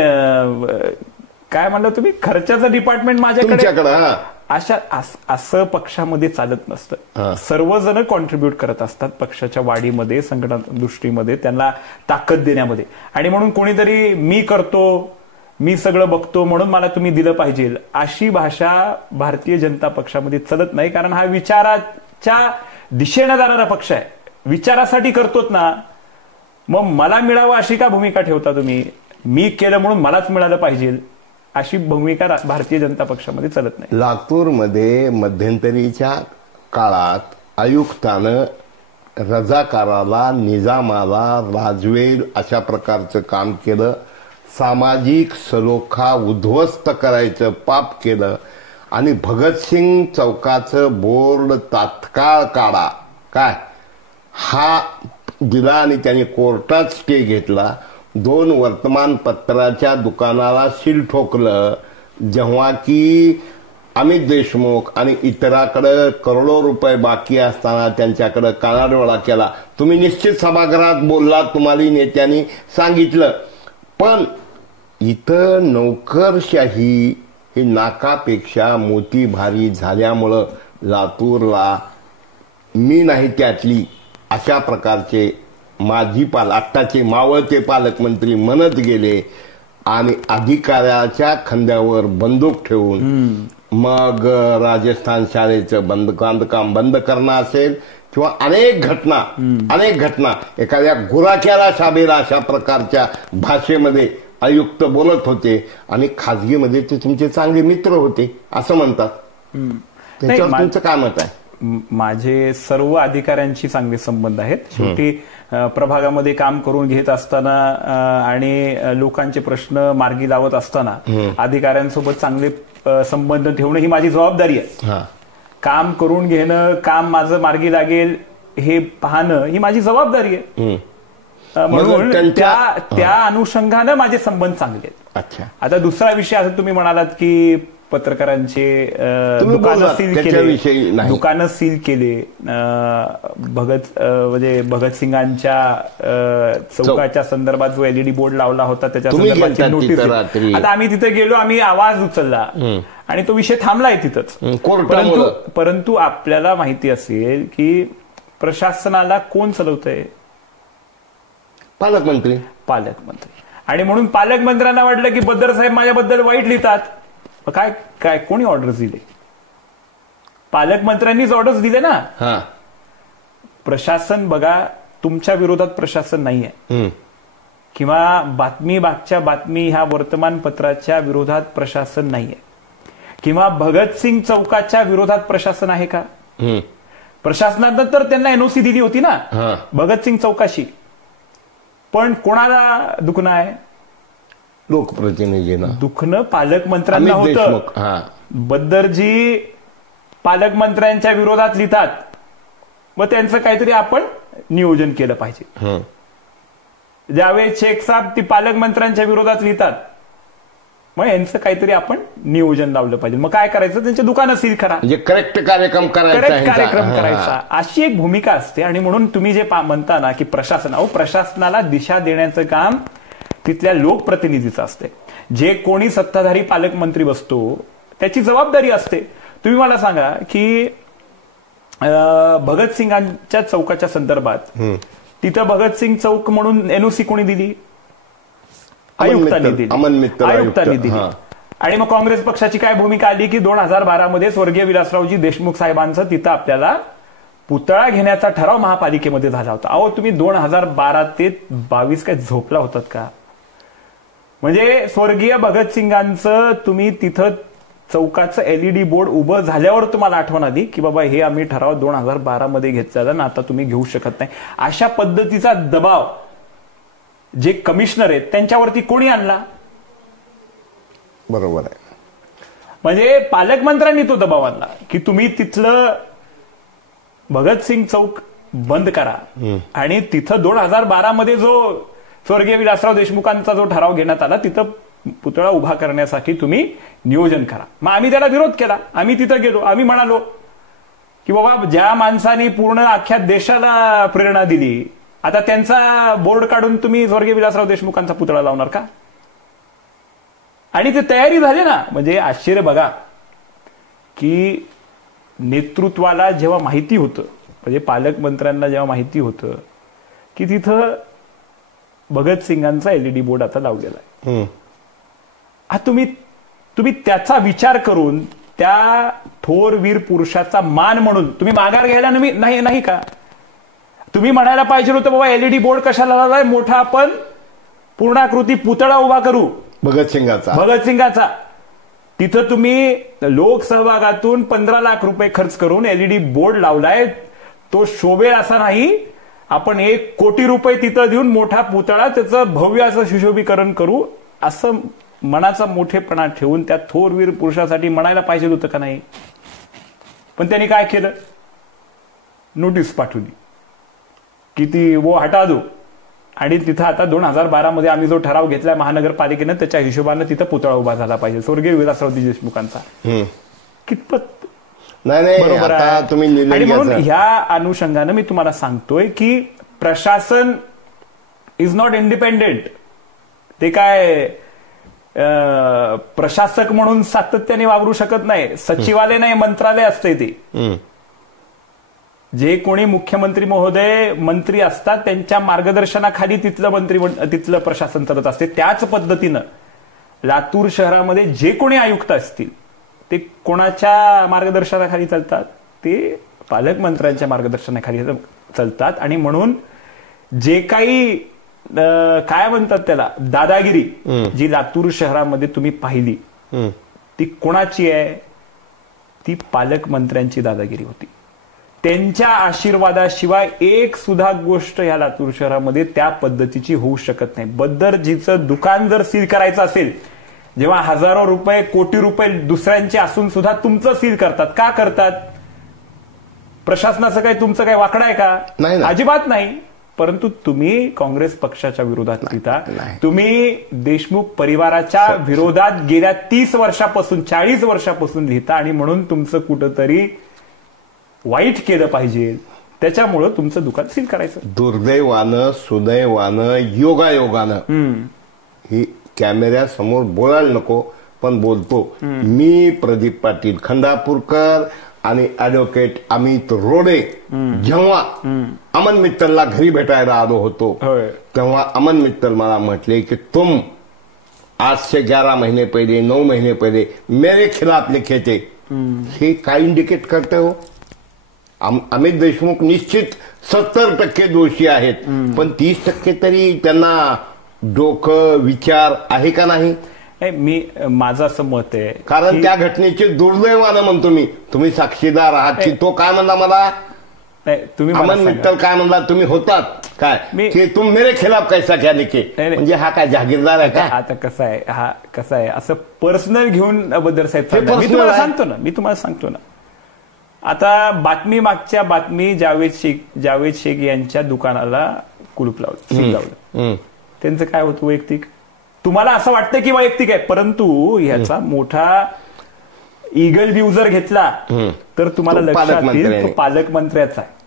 काय म्हणलं तुम्ही, खर्चाचं डिपार्टमेंट माझ्याकडे, असं पक्षामध्ये चालत नसतं. सर्वजण कॉन्ट्रीब्युट करत असतात पक्षाच्या वाढीमध्ये, संघटना दृष्टीमध्ये, त्यांना ताकद देण्यामध्ये. आणि म्हणून कोणीतरी मी करतो, मी सगळं बघतो म्हणून मला तुम्ही दिलं पाहिजे, अशी भाषा भारतीय जनता पक्षामध्ये चालत नाही. कारण हा विचाराच्या दिशेने जाणारा पक्ष आहे. विचारासाठी करतोत ना, मग मला मिळावं अशी का भूमिका ठेवता तुम्ही? मी केलं म्हणून मलाच मिळालं पाहिजे अशी भूमिका भारतीय जनता पक्षामध्ये चालत नाही. लातूरमध्ये मध्यंतरीच्या काळात आयुक्तानं रजाकाराला, निजामाला राजवेल अशा प्रकारचं काम केलं. सामाजिक सलोखा उद्ध्वस्त करायचं पाप केलं. आणि भगतसिंग चौकाचं बोर्ड तात्काळ काढा काय हा दिला आणि त्यांनी कोर्टात स्टे घेतला. 2 वर्तमानपत्राच्या दुकानाला सील ठोकलं. जेव्हा की अमित देशमुख आणि इतरांकडे करोडो रुपये बाकी असताना त्यांच्याकडे कानाडोळा केला. तुम्ही निश्चित सभागृहात बोललात, तुम्हाला नेत्यांनी सांगितलं. पण इथं नोकरशाही ही नाकापेक्षा मोती भारी झाल्यामुळं लातूरला मी नाही त्यातली अशा प्रकारचे माजी आत्ताचे मावळते पालकमंत्री म्हणत गेले. आणि अधिकाऱ्याच्या खांद्यावर बंदूक ठेवून मग राजस्थान शाळेचं बांधकाम बंद करणं असेल किंवा अनेक घटना एखाद्या गुराख्याला शाबेला अशा प्रकारच्या भाषेमध्ये आयुक्त बोलत होते. आणि खाजगीमध्ये ते तुमचे चांगले मित्र होते असं म्हणतात. त्याच्यावर तुमचं काय मत आहे? माझे सर्व अधिकाऱ्यांशी चांगले संबंध आहेत. शेवटी प्रभागामध्ये काम करून घेत असताना आणि लोकांचे प्रश्न मार्गी लावत असताना अधिकाऱ्यांसोबत चांगले संबंध ठेवणं ही माझी जबाबदारी आहे. काम करून घेणं, काम माझं मार्गी लागेल हे पाहणं ही माझी जबाबदारी आहे. म्हणून त्या अनुषंगानं माझे संबंध चांगले आहेत. अच्छा. आता दुसरा विषय असं तुम्ही म्हणालात की पत्रकारांचे दुकानं सील केले, म्हणजे भगतसिंगांच्या चौकाच्या संदर्भात जो एलईडी बोर्ड लावला होता त्याच्या संदर्भात नोटीस. आता आम्ही तिथे गेलो, आम्ही आवाज उचलला आणि तो विषय थांबलाय तिथंच. परंतु आपल्याला माहिती असेल की प्रशासनाला कोण चालवतंय? पालकमंत्री. आणि म्हणून पालकमंत्र्यांना वाटलं की बद्दर साहेब माझ्याबद्दल वाईट लिहितात. काय कोणी ऑर्डर्स दिले? पालकमंत्र्यांनीच ऑर्डर्स दिले ना. प्रशासन बघा, तुमच्या विरोधात प्रशासन नाहीये किंवा बातमीबागच्या बातमी ह्या वर्तमानपत्राच्या विरोधात प्रशासन नाहीये किंवा भगतसिंग चौकाच्या विरोधात प्रशासन आहे का? प्रशासनानं तर त्यांना एनओसी दिली होती ना भगतसिंग चौकाशी. पण कोणाला दुखणं आहे? लोकप्रतिनिधींना दुखणं पालकमंत्र्यांना होतं. बद्दरजी पालकमंत्र्यांच्या विरोधात लिहितात, मग त्यांचं काहीतरी आपण नियोजन केलं पाहिजे. जावेद शेख साहेब ती पालकमंत्र्यांच्या विरोधात लिहितात, मग यांचं काहीतरी आपण नियोजन लावलं पाहिजे. मग काय करायचं, त्यांचे दुकानं सील करा, म्हणजे करेक्ट कार्यक्रम करायचा, अशी एक भूमिका असते. आणि म्हणून तुम्ही जे म्हणता ना की प्रशासनाला दिशा देण्याचं काम तिथल्या लोकप्रतिनिधीचं असते. जे कोणी सत्ताधारी पालकमंत्री बसतो त्याची जबाबदारी असते. तुम्ही मला सांगा की भगतसिंगांच्या चौकाच्या संदर्भात तिथं भगतसिंग चौक म्हणून एनओसी कोणी दिली? आयुक्तांनी दिली. आणि मग काँग्रेस पक्षाची काय भूमिका आली की 2012 मध्ये स्वर्गीय विलासरावजी देशमुख साहेबांचं तिथं आपल्याला पुतळा घेण्याचा ठराव महापालिकेमध्ये झाला होता. अहो तुम्ही 2012 ते 22 काय झोपला होतात का? म्हणजे स्वर्गीय भगतसिंगांचं तुम्ही तिथं चौकाचं एलईडी बोर्ड उभं झाल्यावर तुम्हाला आठवण आली की बाबा हे आम्ही ठराव 2012 मध्ये घेतलेला ना, आता तुम्ही घेऊ शकत नाही. अशा पद्धतीचा दबाव जे कमिशनर आहेत त्यांच्यावरती कोणी आणला? बरोबर आहे. म्हणजे पालकमंत्र्यांनी तो दबाव आणला की तुम्ही तिथलं भगतसिंग चौक बंद करा आणि तिथं 2012 मध्ये जो स्वर्गीय विलासराव देशमुखांचा जो ठराव घेण्यात आला तिथं पुतळा उभा करण्यासाठी तुम्ही नियोजन करा. मग आम्ही त्याला विरोध केला. आम्ही तिथं गेलो. आम्ही म्हणालो की बाबा ज्या माणसाने पूर्ण अख्ख्या देशाला प्रेरणा दिली, आता त्यांचा बोर्ड काढून तुम्ही स्वर्गीय विलासराव देशमुखांचा पुतळा लावणार का? आणि ते तयारी झाली ना. म्हणजे आश्चर्य बघा की नेतृत्वाला जेव्हा माहिती होतं, म्हणजे पालकमंत्र्यांना जेव्हा माहिती होतं की तिथं भगतसिंगांचा एलईडी बोर्ड आता लावलेला आहे, तुम्ही त्याचा विचार करून त्या थोर वीर पुरुषाचा मान म्हणून तुम्ही माघार घ्यायला नाही का? तुम्ही म्हणायला पाहिजे होतं बाबा एलईडी बोर्ड कशाला लावलाय, मोठा आपण पूर्णाकृती पुतळा उभा करू भगतसिंगाचा. तिथं तुम्ही लोकसहभागातून 15 लाख रुपये खर्च करून एलईडी बोर्ड लावलाय. तो शोभेल असा नाही, आपण 1 कोटी रुपये तिथं देऊन मोठा पुतळा त्याचं भव्य असं सुशोभीकरण करू, असं मनाचा मोठेपणा ठेवून त्या थोरवीर पुरुषासाठी म्हणायला पाहिजे होतं का नाही? पण त्यांनी काय केलं? नोटीस पाठवली की ती वो हटा दो. आणि तिथं आता 2012 मध्ये आम्ही जो ठराव घेतलाय महानगरपालिकेनं त्याच्या हिशोबानं तिथं पुतळा उभा झाला पाहिजे स्वर्गीय विलासराव देशमुखांचा. कितपत बरोबर आहे? आणि म्हणून ह्या अनुषंगानं मी तुम्हाला सांगतोय की प्रशासन इज नॉट इंडिपेंडेंट. ते काय प्रशासक म्हणून सातत्याने वावरू शकत नाही. सचिवालय नाही, मंत्रालय असते ते. जे कोणी मुख्यमंत्री महोदय मंत्री असतात त्यांच्या मार्गदर्शनाखाली तिथलं प्रशासन चालत असते. त्याच पद्धतीनं लातूर शहरामध्ये जे कोणी आयुक्त असतील ते कोणाच्या मार्गदर्शनाखाली चालतात? ते पालकमंत्र्यांच्या मार्गदर्शनाखाली चालतात. आणि म्हणून जे काही काय म्हणतात त्याला दादागिरी जी लातूर शहरामध्ये तुम्ही पाहिली ती कोणाची आहे? ती पालकमंत्र्यांची दादागिरी होती. त्यांच्या आशीर्वादाशिवाय एक सुद्धा गोष्ट या लातूर शहरामध्ये त्या पद्धतीची होऊ शकत नाही. बद्दरजीचं दुकान जर सील करायचं असेल, जेव्हा हजारो रुपये कोटी रुपये दुसऱ्यांचे असून सुद्धा तुमचं सील करतात, का करतात? प्रशासनाचं काय तुमचं काय वाकडं आहे का? अजिबात नाही. परंतु तुम्ही काँग्रेस पक्षाच्या विरोधात लिहिता, तुम्ही देशमुख परिवाराच्या विरोधात गेल्या 30 वर्षापासून 40 वर्षापासून लिहिता. आणि म्हणून तुमचं कुठंतरी वाईट केलं पाहिजे, त्याच्यामुळं तुमचं दुकान सील करायचं. दुर्दैवानं सुदैवानं योगायोगानं ही कॅमेऱ्यासमोर बोलायला नको पण बोलतो मी, प्रदीप पाटील खंडापूरकर आणि ऍडव्होकेट अमित रोडे जेव्हा अमन मित्तलला घरी भेटायला आलो होतो तेव्हा अमन मित्तल मला म्हटले की तुम आज से 11 महीने पहले 9 महीने पहले मेरे खिलाफ लिखे थे. हे काय इंडिकेट करते हो? अमित देशमुख निश्चित 70% दोषी आहेत, पण 30% तरी त्यांना डोकं विचार आहे का नाही? माझं असं मत आहे, कारण त्या घटनेचे दुर्दैवानं म्हणतो मी, तुम्ही साक्षीदार आहात की तो काय म्हणला मला, तुम्ही अमन मित्तल काय म्हणला, तुम्ही होतात काय की तुम मेरे खिलाफ कैसा क्या लिखे, म्हणजे हा काय जहागीरदार आहे का? आता कसं आहे, हा कसं आहे, असं पर्सनल घेऊन बद्दल साहेब मी तुम्हाला सांगतो ना, आता मागच्या बातमी जावेद शेख यांच्या दुकानाला कुलूप लावलं, त्यांचं काय होतं वैयक्तिक, तुम्हाला असं वाटतं की वैयक्तिक आहे, परंतु ह्याचा मोठा ईगल व्ह्यू जर घेतला तर तुम्हाला तो लक्षात येईल पालकमंत्र्याने. तो पालकमंत्र्याचा आहे.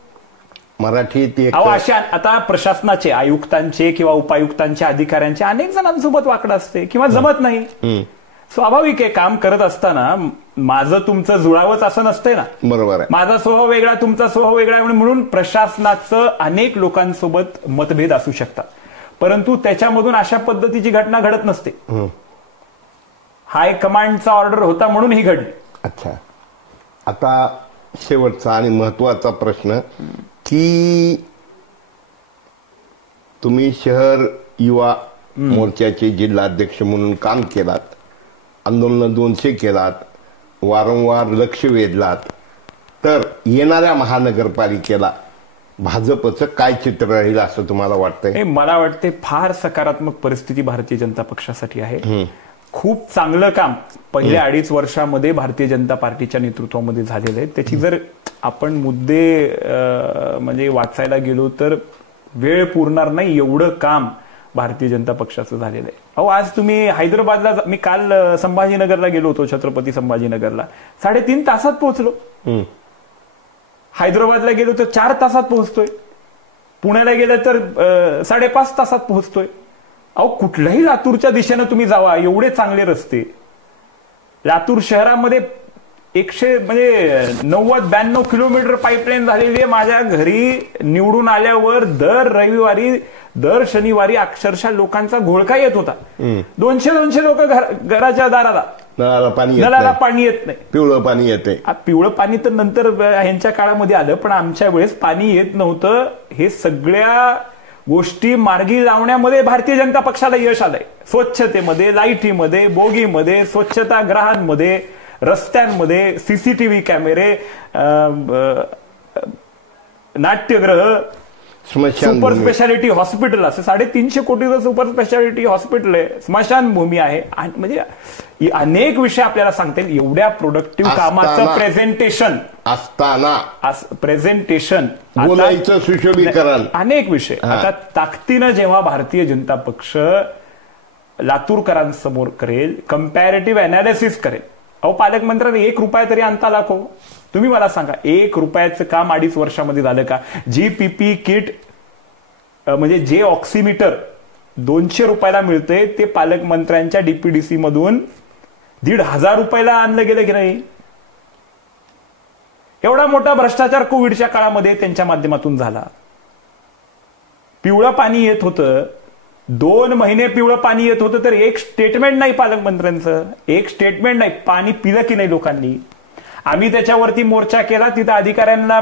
मराठीत एक अहो अशा आता प्रशासनाचे, आयुक्तांचे किंवा उपायुक्तांचे, अधिकाऱ्यांचे अनेक जणांसोबत वाकडं असते किंवा जमत नाही. स्वाभाविक आहे, काम करत असताना माझं तुमचं जुळावंच असं नसतंय ना. बरोबर आहे. माझा स्वभाव वेगळा, तुमचा स्वभाव वेगळा, म्हणून प्रशासनाचं अनेक लोकांसोबत मतभेद असू शकतात, परंतु त्याच्यामधून अशा पद्धतीची घटना घडत नसते. हायकमांडचा ऑर्डर होता म्हणून ही घडली. अच्छा, आता शेवटचा आणि महत्वाचा प्रश्न की तुम्ही शहर युवा मोर्चाचे जिल्हाध्यक्ष म्हणून काम केलात, आंदोलन 200 केलात, वारंवार लक्ष वेधलात, तर येणाऱ्या महानगरपालिकेला भाजपचं काय चित्र राहील असं तुम्हाला वाटतंय? मला वाटते फार सकारात्मक परिस्थिती भारतीय जनता पक्षासाठी आहे. खूप चांगलं काम पहिल्या 2.5 वर्षामध्ये भारतीय जनता पार्टीच्या नेतृत्वामध्ये झालेलं आहे. त्याची जर आपण मुद्दे म्हणजे वाचायला गेलो तर वेळ पुरणार नाही एवढं काम भारतीय जनता पक्षाचं झालेलं आहे. अहो आज तुम्ही हैदराबादला, मी काल संभाजीनगरला गेलो होतो, छत्रपती संभाजीनगरला 3.5 तासात पोहोचलो. हैदराबादला गेलो तर 4 तासात पोहोचतोय, पुण्याला गेलं तर 5.5 तासात पोहोचतोय. अहो कुठल्याही लातूरच्या दिशेनं तुम्ही जावा, एवढे चांगले रस्ते. लातूर शहरामध्ये 90-92 किलोमीटर पाईपलाईन झालेली आहे. माझ्या घरी निवडून आल्यावर दर रविवारी, दर शनिवारी अक्षरशः लोकांचा घोळका येत होता. 200 लोक घराच्या दाराला, नळाला पाणी येत नाही, पिवळं पाणी येते. पिवळं पाणी तर नंतर ह्यांच्या काळामध्ये आलं, पण आमच्या वेळेस पाणी येत नव्हतं. हे सगळ्या गोष्टी मार्गी लावण्यामध्ये भारतीय जनता पक्षाला यश आलंय. स्वच्छतेमध्ये, लाईटीमध्ये, बोगीमध्ये, स्वच्छतागृहांमध्ये, रस्त्यांमध्ये, सीसीटीव्ही कॅमेरे, नाट्यगृह, सुपर स्पेशालिटी हॉस्पिटल, असं 350 कोटीचं सुपर स्पेशालिटी हॉस्पिटल आहे, स्मशानभूमी आहे. म्हणजे अनेक विषय आपल्याला सांगता येईल. एवढ्या प्रोडक्टिव्ह कामाचं प्रेझेंटेशन असताना, प्रेझेंटेशन, बोलायचं, सुशोभीकरण, अनेक विषय. आता ताकदीनं जेव्हा भारतीय जनता पक्ष लातूरकरांसमोर करेल, कम्पॅरेटिव्ह अनालिसिस करेल. अहो पालकमंत्र्यांनी 1 रुपया तरी आणता लाखो. तुम्ही मला सांगा, 1 रुपयाचं काम 2.5 वर्षामध्ये झालं का? जी पीपी किट म्हणजे जे ऑक्सिमीटर 200 रुपयाला मिळते, ते पालकमंत्र्यांच्या डीपीडीसी मधून 1,500 रुपयाला आणलं गेलं की नाही? एवढा मोठा भ्रष्टाचार कोविडच्या काळामध्ये त्यांच्या माध्यमातून झाला. पिवळं पाणी येत होतं, 2 महिने पिवळं पाणी येत होतं, तर एक स्टेटमेंट नाही पालकमंत्र्यांचं, एक स्टेटमेंट नाही. पाणी पिलं की नाही लोकांनी? आम्ही त्याच्यावरती मोर्चा केला, तिथं अधिकाऱ्यांना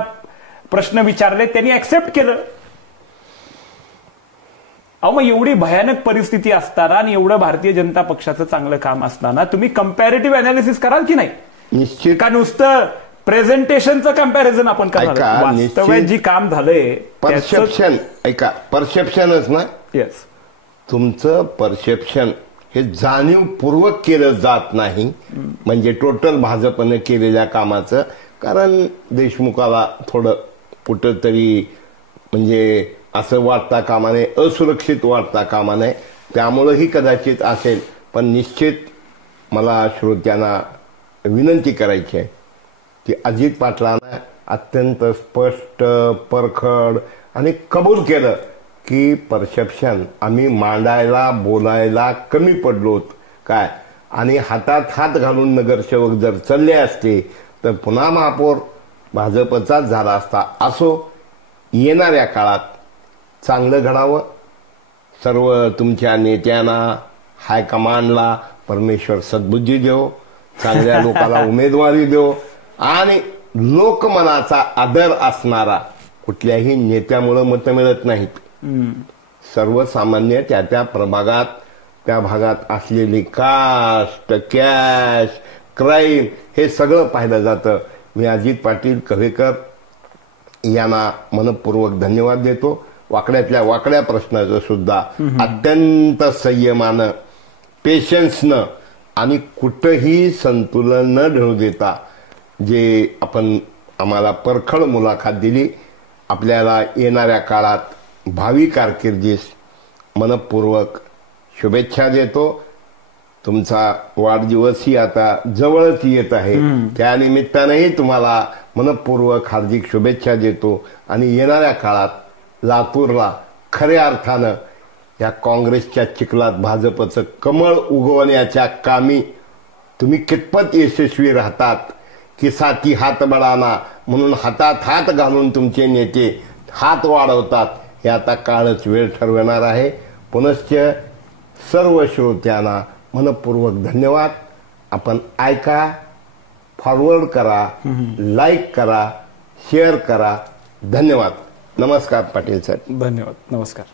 प्रश्न विचारले, त्यांनी ऍक्सेप्ट केलं. अहो मग एवढी भयानक परिस्थिती असताना आणि एवढं भारतीय जनता पक्षाचं चांगलं काम असताना तुम्ही कम्पॅरेटिव्ह अनालिसिस कराल की नाही? निश्चित. का नुसतं प्रेझेंटेशनचं कम्पॅरिझन आपण करणार? वास्तव्यात जी काम झालंय, परसेप्शन, ऐका, परसेप्शनच ना. येस, तुमचं परसेप्शन हे जाणीवपूर्वक केलं जात नाही, म्हणजे टोटल भाजपनं केलेल्या कामाचं. कारण देशमुखाला थोडं कुठंतरी म्हणजे असं वाटता कामा नये, असुरक्षित वाटता कामा नये, त्यामुळंही कदाचित असेल. पण निश्चित मला श्रोत्यांना विनंती करायची आहे की अजित पाटलांना अत्यंत स्पष्ट, परखड आणि कबूल केलं की परसेप्शन आम्ही मांडायला, बोलायला कमी पडलोत काय, आणि हातात हात घालून नगरसेवक जर चालले असते तर पुन्हा महापौर भाजपचाच झाला असता. असो, येणाऱ्या काळात चांगलं घडावं. सर्व तुमच्या नेत्यांना, हायकमांडला परमेश्वर सद्बुद्धी देव, चांगल्या लोकांना उमेदवारी देव, आणि लोकमनाचा आदर असणारा, कुठल्याही नेत्यामुळे मतं मिळत नाहीत. सर्वसामान्य त्या प्रभागात, त्या भागात असलेली कास्ट, कॅश, क्राईम हे सगळं पाहिलं जातं. मी अजित पाटील कव्हेकर यांना मनपूर्वक धन्यवाद देतो. वाकड्यातल्या वाकड्या प्रश्नाचं सुद्धा अत्यंत संयमानं, पेशन्सनं आणि कुठंही संतुलन न ढळू देता जे आपण आम्हाला परखड मुलाखत दिली, आपल्याला येणाऱ्या काळात भावी कारकिर्दीस मनपूर्वक शुभेच्छा देतो. तुमचा वाढदिवसही आता जवळच येत आहे, त्या निमित्तानेही तुम्हाला मनपूर्वक हार्दिक शुभेच्छा देतो. आणि येणाऱ्या काळात लातूरला खऱ्या अर्थानं या काँग्रेसच्या चिखलात भाजपचं कमळ उगवण्याच्या कामी तुम्ही कितपत यशस्वी राहतात की साथी हात बळाना म्हणून हातात हात घालून तुमचे नेते हात वाढवतात, हे आता काळच वेळ ठरवणार आहे. पुनश्च सर्व श्रोत्यांना मनपूर्वक धन्यवाद. आपण ऐका, फॉरवर्ड करा, लाईक करा, शेअर करा. धन्यवाद. नमस्कार पाटील साहेब. धन्यवाद. नमस्कार.